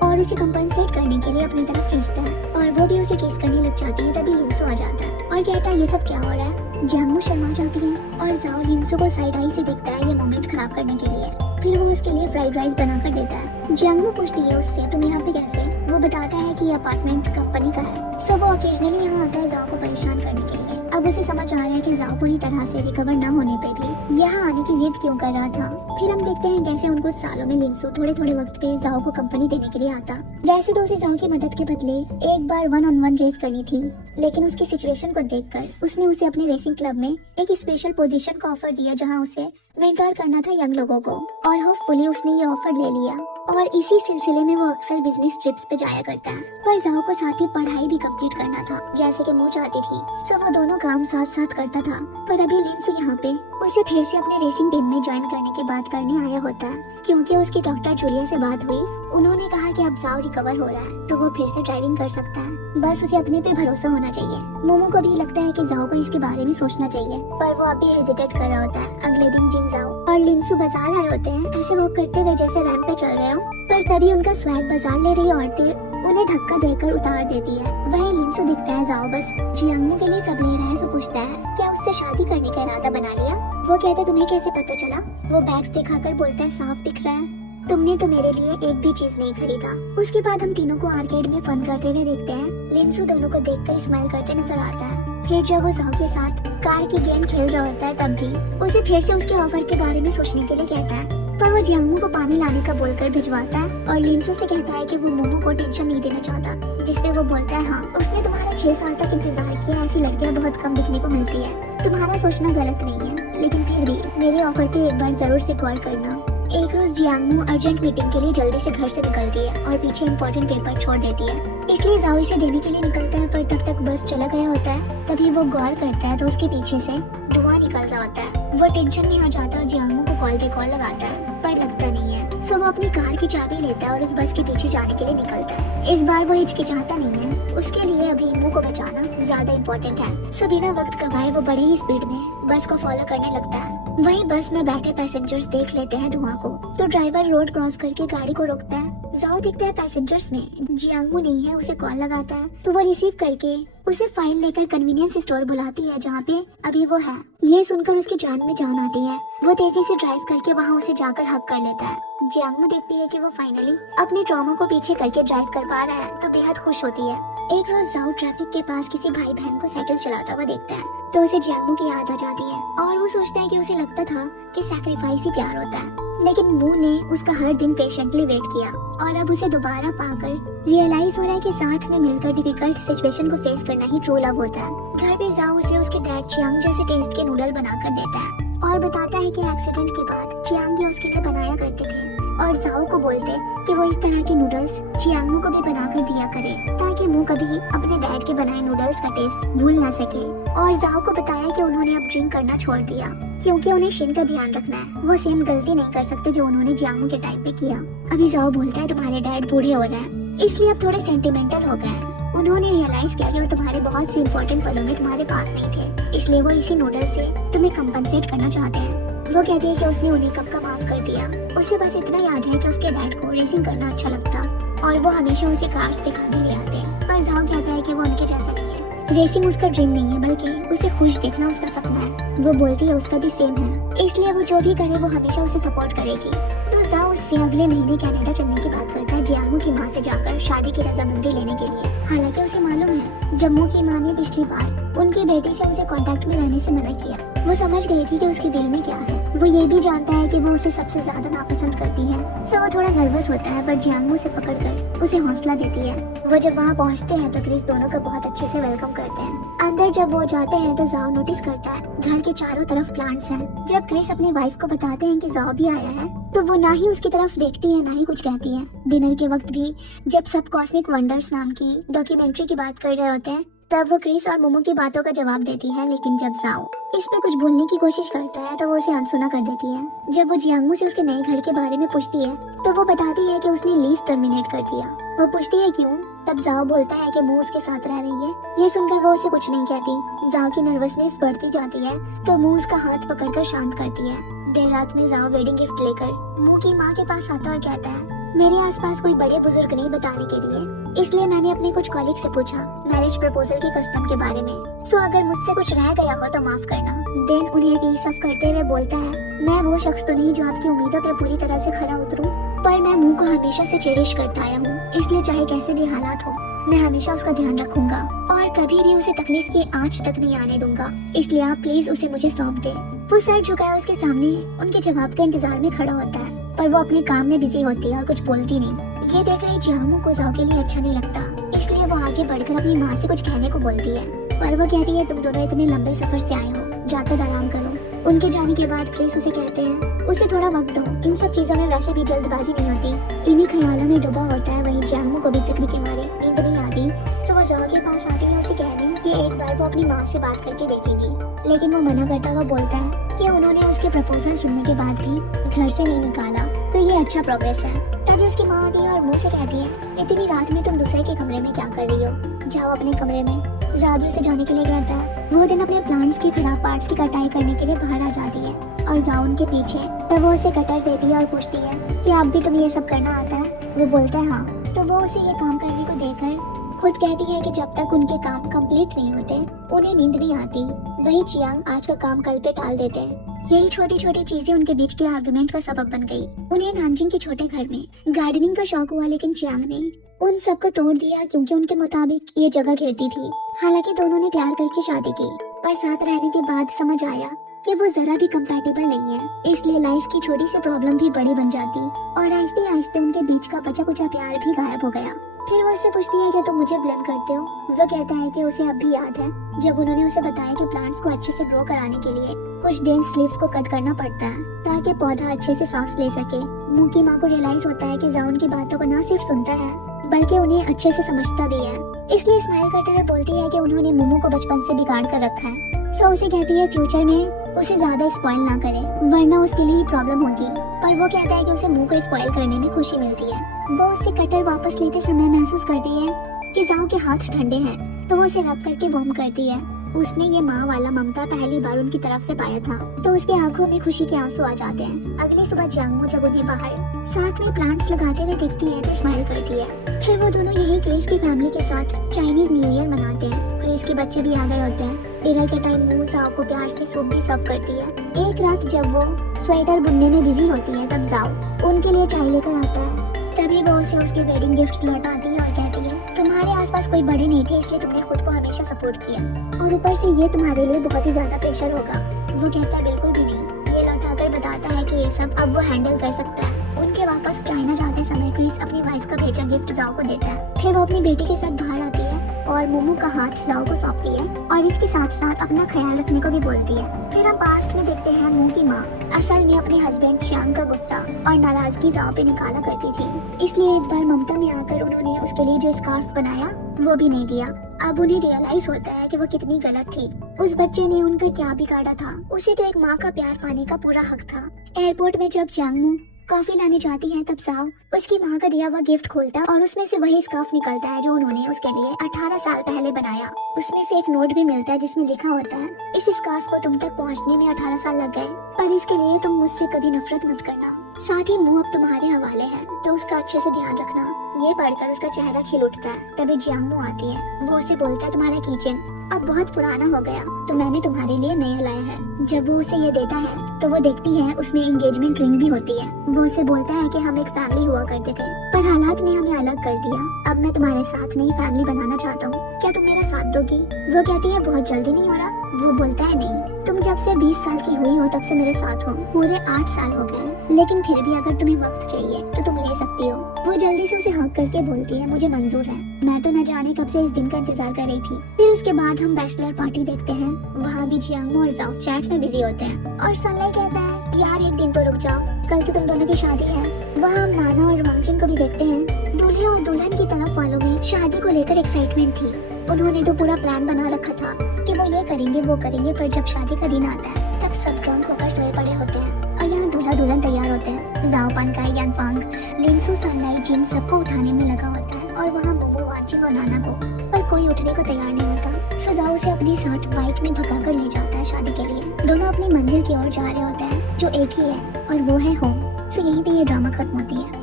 और उसे कंपनसेट करने के लिए अपनी तरफ खींचता है और वो भी उसे किस करने लग जाती है। तभी लिंसू आ जाता है और कहता है ये सब क्या हो रहा है। जियांगमू शर्मा जाती है और जाओ लिंसू को साइड आई से देखता है ये मोमेंट खराब करने के लिए। फिर वो उसके लिए फ्राइड राइस बना कर देता है। जियांगमू पूछती है उससे तुम यहाँ पे कैसे। वो बताता है कि ये अपार्टमेंट कंपनी का है, सो वो ओकेजनली यहाँ आता है जाओ को परेशान करने के लिए। अब उसे समझ आ रहा है कि जाओ पूरी तरह से रिकवर न होने पे भी यहाँ आने की जिद क्यों कर रहा था। फिर हम देखते हैं कैसे उनको सालों में लिंसू थोड़े थोड़े वक्त पे जाओ को कंपनी देने के लिए आता। वैसे तो उसे जाओ की मदद के बदले एक बार 1-on-1 रेस करनी थी, लेकिन उसकी सिचुएशन को देखकर उसने उसे अपने रेसिंग क्लब में एक स्पेशल पोजीशन का ऑफर दिया जहां उसे मेंटोर करना था यंग लोगों को, और होपफुली उसने ये ऑफर ले लिया और इसी सिलसिले में वो अक्सर बिजनेस ट्रिप्स पे जाया करता है। पर जाओ को साथ ही पढ़ाई भी कंप्लीट करना था जैसे कि वो चाहती थी, सो वो दोनों काम साथ साथ करता था। पर अभी लिंसू यहाँ पे उसे फिर से अपने रेसिंग टीम में ज्वाइन करने की बात करने आया होता है, क्योंकि उसकी डॉक्टर जूलिया से बात हुई। उन्होंने कहा कि अब जाओ रिकवर हो रहा है तो वो फिर से ड्राइविंग कर सकता है, बस उसे अपने पे भरोसा होना चाहिए। मोमो को भी लगता है कि जाओ को इसके बारे में सोचना चाहिए, पर वो अभी हेजिटेट कर रहा होता है। अगले दिन जिन जाओ और लिंसू बाजार आए होते हैं ऐसे वॉक करते हुए जैसे रैंप पे चल रहे हो, पर तभी उनका स्वैग बाजार ले रही औरतें उन्हें धक्का देकर उतार देती है। वही लिंसू दिखता है जाओ बस जियांगमू के लिए सब ले रहा है। सो पूछता है क्या उससे शादी करने का इरादा बना लिया। वो कहता तुम्हें कैसे पता चला। वो बैग्स दिखाकर बोलता है साफ दिख रहा है, तुमने तो मेरे लिए एक भी चीज नहीं खरीदा। उसके बाद हम तीनों को आर्केड में फन करते हुए देखते हैं। लिंसू दोनों को देखकर स्माइल करते नजर आता है। फिर जब वो जाओ के साथ कार की गेम खेल रहा होता है तब भी उसे फिर से उसके ऑफर के बारे में सोचने के लिए कहता है, पर वो जियांगमू को पानी लाने का बोलकर भिजवाता है और लिंसू से कहता है कि वो मोमो को टेंशन नहीं देना चाहता, जिसपे वो बोलता है हाँ उसने तुम्हारा 6 साल तक इंतजार किया, ऐसी लड़कियां बहुत कम दिखने को मिलती है, तुम्हारा सोचना गलत नहीं है, लेकिन फिर भी मेरे ऑफर पे एक बार जरूर से गौर करना। एक रोज जियांगमू अर्जेंट मीटिंग के लिए जल्दी से घर से निकलती है और पीछे इंपॉर्टेंट पेपर छोड़ देती है, इसलिए जाओ इसे देने के लिए निकलता है। पर तब तक बस चला गया होता है। तभी वो गौर करता है तो उसके पीछे से धुआं निकल रहा होता है। वो टेंशन में आ जाता है और जियांगमू को कॉल पे कॉल लगाता है, पर लगता नहीं है। सो वो अपनी कार की चाबी लेता है और उस बस के पीछे जाने के लिए निकलता है। इस बार वो हिचकिचाता नहीं है, उसके लिए अभी इमू को बचाना ज्यादा इम्पोर्टेंट है। सो बिना वक्त गवाए वो बड़े ही स्पीड में बस को फॉलो करने लगता है। वहीं बस में बैठे पैसेंजर्स देख लेते हैं धुआं को, तो ड्राइवर रोड क्रॉस करके गाड़ी को रोकता है। जाओ दिखता है पैसेंजर्स में जियांगमू नहीं है, उसे कॉल लगाता है तो वो रिसीव करके उसे फाइल लेकर कन्वीनियंस स्टोर बुलाती है जहाँ पे अभी वो है। ये सुनकर उसकी जान में जान आती है। वो तेजी से ड्राइव करके वहाँ उसे जाकर हक कर लेता है। जियांगमू देखती है कि वो फाइनली अपने ट्रॉमा को पीछे करके ड्राइव कर पा रहा है तो बेहद खुश होती है। एक रोज जाओ ट्रैफिक के पास किसी भाई बहन को साइकिल चलाता हुआ देखता है तो उसे जियांगमू की याद आ जाती है और वो सोचता है कि उसे लगता था कि सैक्रिफाइस ही प्यार होता है, लेकिन वू ने उसका हर दिन पेशेंटली वेट किया और अब उसे दोबारा पाकर रियलाइज हो रहा है कि साथ में मिलकर डिफिकल्ट सिचुएशन को फेस करना ही ट्रू लव होता है। घर पे जाओ उसे उसके डैड चियांग जैसे टेस्ट के नूडल बनाकर देता है और बताता है कि एक्सीडेंट के बाद चियांग ये उसके लिए बनाया करते थे और जाओ को बोलते कि वो इस तरह के नूडल्स चियांगमू को भी बनाकर दिया करे ताकि वो कभी अपने डैड के बनाए नूडल्स का टेस्ट भूल ना सके। और जाओ को बताया कि उन्होंने अब ड्रिंक करना छोड़ दिया क्योंकि उन्हें शिन का ध्यान रखना है, वो सेम गलती नहीं कर सकते जो उन्होंने जियांगमू के टाइम पे किया। अभी जाओ बोलता है तुम्हारे डैड बूढ़े हो रहे हैं इसलिए अब थोड़े सेंटिमेंटल हो गए हैं, उन्होंने रियलाइज किया कि वो तुम्हारे बहुत से इंपॉर्टेंट पलों में तुम्हारे पास नहीं थे, इसलिए वो इसी नूडल से तुम्हें कंपनसेट करना चाहते हैं। वो कहती है कि उसने उन्हें कब का माफ कर दिया, उसे बस इतना याद है कि उसके डैड को रेसिंग करना अच्छा लगता और वो हमेशा उसे कार्स दिखाने ले आते हैं। पर जाओ कहता है कि वो उनके जैसा नहीं है, रेसिंग उसका ड्रीम नहीं है बल्कि उसे खुश देखना उसका सपना है। वो बोलती है उसका भी सेम है, इसलिए वो जो भी करे वो हमेशा उसे सपोर्ट करेगी। तो जाओ उससे अगले महीने कनाडा चलने की बात करता है जियांगमू की माँ से जाकर शादी की रजामंदी लेने के लिए। हालांकि उसे मालूम है जम्मू की माँ ने पिछली बार उनकी बेटी से उसे कांटेक्ट में रहने से मना किया। वो समझ गई थी कि उसके दिल में क्या है। वो ये भी जानता है कि वो उसे सबसे ज्यादा नापसंद करती है। सो वो थोड़ा नर्वस होता है पर जियांगमू से पकड़कर उसे हौसला देती है। वो जब वहाँ पहुँचते हैं तो क्रिस दोनों का बहुत अच्छे से वेलकम करते हैं। अंदर जब वो जाते हैं तो जाओ नोटिस करता है घर के चारों तरफ प्लांट्स हैं। जब क्रिस अपनी वाइफ को बताते हैं कि जाओ भी आया है तो वो ना ही उसकी तरफ देखती है ना ही कुछ कहती है। डिनर के वक्त भी जब सब कॉस्मिक वंडर्स नाम की डॉक्यूमेंट्री की बात कर रहे होते हैं तब वो क्रिस और मोमो की बातों का जवाब देती है, लेकिन जब जाओ इस पे कुछ बोलने की कोशिश करता है तो वो उसे अनसुना कर देती है। जब वो जियांगमू से उसके नए घर के बारे में पूछती है तो वो बताती है कि उसने लीज टर्मिनेट कर दिया। वो पूछती है क्यों, तब जाओ बोलता है कि मू उसके साथ रह रही है। ये सुनकर वो उसे कुछ नहीं कहती। जाओ की नर्वसनेस बढ़ती जाती है तो मू उसका हाथ पकड़कर शांत करती है। देर रात में जाओ वेडिंग गिफ्ट लेकर मू की माँ के पास आता और कहता है, मेरे आसपास कोई बड़े बुजुर्ग नहीं बताने के लिए, इसलिए मैंने अपने कुछ कॉलीग से पूछा मैरिज प्रपोजल की कस्टम के बारे में। सो अगर मुझसे कुछ रह गया हो तो माफ करना। देन उन्हें टी सफ करते हुए बोलता है, मैं वो शख्स तो नहीं जो आपकी उम्मीदों पे पूरी तरह से खरा उतरूं, पर मैं मुंह को हमेशा से चेरिश करता आया हूँ, इसलिए चाहे कैसे भी हालात हो मैं हमेशा उसका ध्यान रखूंगा और कभी भी उसे तकलीफ की आंच तक नहीं आने दूंगा, इसलिए आप प्लीज उसे मुझे सौंप दे। वो सर झुकाए उसके सामने उनके जवाब के इंतजार में खड़ा होता है, पर वो अपने काम में बिजी होती है और कुछ बोलती नहीं। ये देख रही जियांगमू को जाओ के लिए अच्छा नहीं लगता, इसलिए वो आगे बढ़कर अपनी माँ से कुछ कहने को बोलती है, पर वो कहती है तुम दोनों इतने लंबे सफर से आए हो, जाकर आराम करो। उनके जाने के बाद क्रिस उसे कहते हैं उसे थोड़ा वक्त दो, इन सब चीजों में वैसे भी जल्दबाजी नहीं होती। इन्हीं ख्यालों में डूबा होता है। वहीं जियांगमू को भी फिक्र के मारे नींद नहीं आती, तो वो जाओ के पास आती है उसे कहने कि एक बार वो अपनी माँ से बात करके देखेगी, लेकिन वो मना करता हुआ बोलता है कि उन्होंने उसके प्रपोजल सुनने के बाद भी घर से नहीं निकाला, तो ये अच्छा प्रोग्रेस है। तभी उसकी माँ आती है और मुंह से कहती है, इतनी रात में तुम दूसरे के कमरे में क्या कर रही हो, जाओ अपने कमरे में। जाबी उसे जाने के लिए कहता है। वो दिन अपने प्लांट्स की खराब पार्ट्स की कटाई करने के लिए बाहर आ जाती है और जाओ उनके पीछे, तो वो उसे कटर देती है और पूछती है कि अब भी तुम्हें ये सब करना आता है। वो बोलता है हाँ, तो वो उसे ये काम करने को देकर खुद कहती है कि जब तक उनके काम कंप्लीट नहीं होते उन्हें नींद नहीं आती। वही चियांग आज का काम कल पे टाल देते हैं। यही छोटी छोटी चीजें उनके बीच के आर्गुमेंट का सबब बन गई। उन्हें नानजिंग के छोटे घर में गार्डनिंग का शौक हुआ, लेकिन चियांग ने उन सबको तोड़ दिया क्योंकि उनके मुताबिक ये जगह घेरती थी। हालांकि दोनों ने प्यार करके शादी की, पर साथ रहने के बाद समझ आया कि वो जरा भी कंपैटिबल नहीं है, इसलिए लाइफ की छोटी सी प्रॉब्लम भी बड़ी बन जाती और आहिस्ते आहिस्ते उनके बीच का बचा कुचा प्यार भी गायब हो गया। फिर वो उससे पूछती है कि तुम मुझे ब्लेम करते हो। वो कहता है कि उसे अब भी याद है जब उन्होंने उसे बताया कि प्लांट्स को अच्छे से ग्रो कराने के लिए कुछ डेंस लीव्स को कट करना पड़ता है ताकि पौधा अच्छे से सांस ले सके। मुंह की माँ को रियलाइज होता है कि जाओ उनकी बातों को न सिर्फ सुनता है बल्कि उन्हें अच्छे से समझता भी है, इसलिए स्माइल करते हुए बोलती है कि उन्होंने मोमो को बचपन से बिगाड़ कर रखा है। सो उसे कहती है फ्यूचर में उसे ज्यादा स्पॉइल ना करे वरना उसके लिए ही प्रॉब्लम होगी, पर वो कहता है कि उसे मुंह को स्पॉइल करने में खुशी मिलती है। वो उससे कटर वापस लेते समय महसूस करती है कि जाओ के हाथ ठंडे हैं, तो वो उसे रब करके वार्म करती है। उसने ये माँ वाला ममता पहली बार उनकी तरफ से पाया था, तो उसकी आंखों में खुशी के आंसू आ जाते हैं। अगली सुबह जियांगमू जब उन्हें बाहर साथ में प्लांट्स लगाते हुए दिखती है तो स्माइल करती है। फिर वो दोनों यही क्रिस की फैमिली के साथ चाइनीज न्यू ईयर मनाते हैं। क्रिस के बच्चे भी आ गए होते हैं। डिनर के टाइम मू जाओ को प्यार से सूप भी सर्व करती है। एक रात जब वो स्वेटर बुनने में बिजी होती है तब जाओ उनके लिए चाय लेकर आता है। तभी वो उसे उसके वेडिंग गिफ्ट्स लौटाती है और कहती है तुम्हारे आसपास कोई बड़े नहीं थे, इसलिए तुमने खुद को हमेशा सपोर्ट किया और ऊपर से ये तुम्हारे लिए बहुत ही ज्यादा प्रेशर होगा। वो कहता है बिल्कुल भी नहीं। ये लौटाकर बताता है कि ये सब अब वो हैंडल कर सकता है। उनके वापस चाइना जाते समय क्रिस अपनी वाइफ का भेजा गिफ्ट जाओ को देता है। फिर वो अपनी बेटी के साथ बाहर आती है और मोमो का हाथ जाओ को सौंपती है और इसके साथ साथ अपना ख्याल रखने को भी बोलती है। फिर हम पास्ट में देखते हैं मू की माँ असल में अपने हस्बैंड चियांग का गुस्सा और नाराजगी जाओ पे निकाला करती थी, इसलिए एक बार ममता में आकर उन्होंने उसके लिए जो स्कार्फ बनाया वो भी नहीं दिया। अब उन्हें रियलाइज होता है कि वो कितनी गलत थी। उस बच्चे ने उनका क्या बिगाड़ा था, उसे तो एक माँ का प्यार पाने का पूरा हक था। एयरपोर्ट में जब जियांगमू कॉफी लाने जाती है तब जाओ उसकी माँ का दिया हुआ गिफ्ट खोलता है और उसमें से वही स्कार्फ निकलता है जो उन्होंने उसके लिए 18 साल पहले बनाया। उसमें से एक नोट भी मिलता है जिसमें लिखा होता है इस स्कार्फ को तुम तक पहुँचने में 18 साल लग गए, पर इसके लिए तुम मुझसे कभी नफरत मत करना। साथ ही मुंह अब तुम्हारे हवाले है, तो उसका अच्छे से ध्यान रखना। ये पढ़कर उसका चेहरा खिल उठता है। तभी जियांगमू आती है। वो उसे बोलता है तुम्हारा किचन अब बहुत पुराना हो गया तो मैंने तुम्हारे लिए नया लाया है। जब वो उसे ये देता है तो वो देखती है उसमें एंगेजमेंट रिंग भी होती है। वो उसे बोलता है कि हम एक फैमिली हुआ करते थे पर हालात ने हमें अलग कर दिया। अब मैं तुम्हारे साथ नई फैमिली बनाना चाहता हूँ, क्या तुम मेरा साथ दोगी? वो कहती है बहुत जल्दी नहीं हो रहा। वो बोलता है नहीं, तुम जब से 20 साल की हुई हो तब से मेरे साथ हो, पूरे 8 साल हो गए, लेकिन फिर भी अगर तुम्हें वक्त चाहिए तो तुम ले सकती हो। वो जल्दी से उसे हक करके बोलती है मुझे मंजूर है, मैं तो न जाने कब से इस दिन का इंतजार कर रही थी। फिर उसके बाद हम बैचलर पार्टी देखते हैं। वहाँ भी जियांगमू और जाओ चैट्स में बिजी होते हैं और सनलाई कहता है यार एक दिन तो रुक जाओ, कल तो तुम दोनों की शादी है। वहाँ हम नाना और वांगजिन को भी देखते हैं। दूल्हे और दुल्हन की तरफ वालों में शादी को लेकर एक्साइटमेंट थी। उन्होंने तो पूरा प्लान बना रखा था कि वो ये करेंगे वो करेंगे, पर जब शादी का दिन आता है तब सब ड्रंक होकर सोए पड़े होते हैं और यहाँ दूल्हा दुल्हन तैयार होते हैं। जाओ पानकाई यानफांग लिंसू सालाई जिन सबको उठाने में लगा होता है और वहाँ मोमो वाचिंग और नाना को, पर कोई उठने को तैयार नहीं होता। सो जाओ उसे अपने साथ बाइक में भगा कर ले जाता है शादी के लिए। दोनों अपनी मंजिल की ओर जा रहे होते हैं जो एक ही है और वो है होम। सो यहीं पे ये ड्रामा खत्म होती है।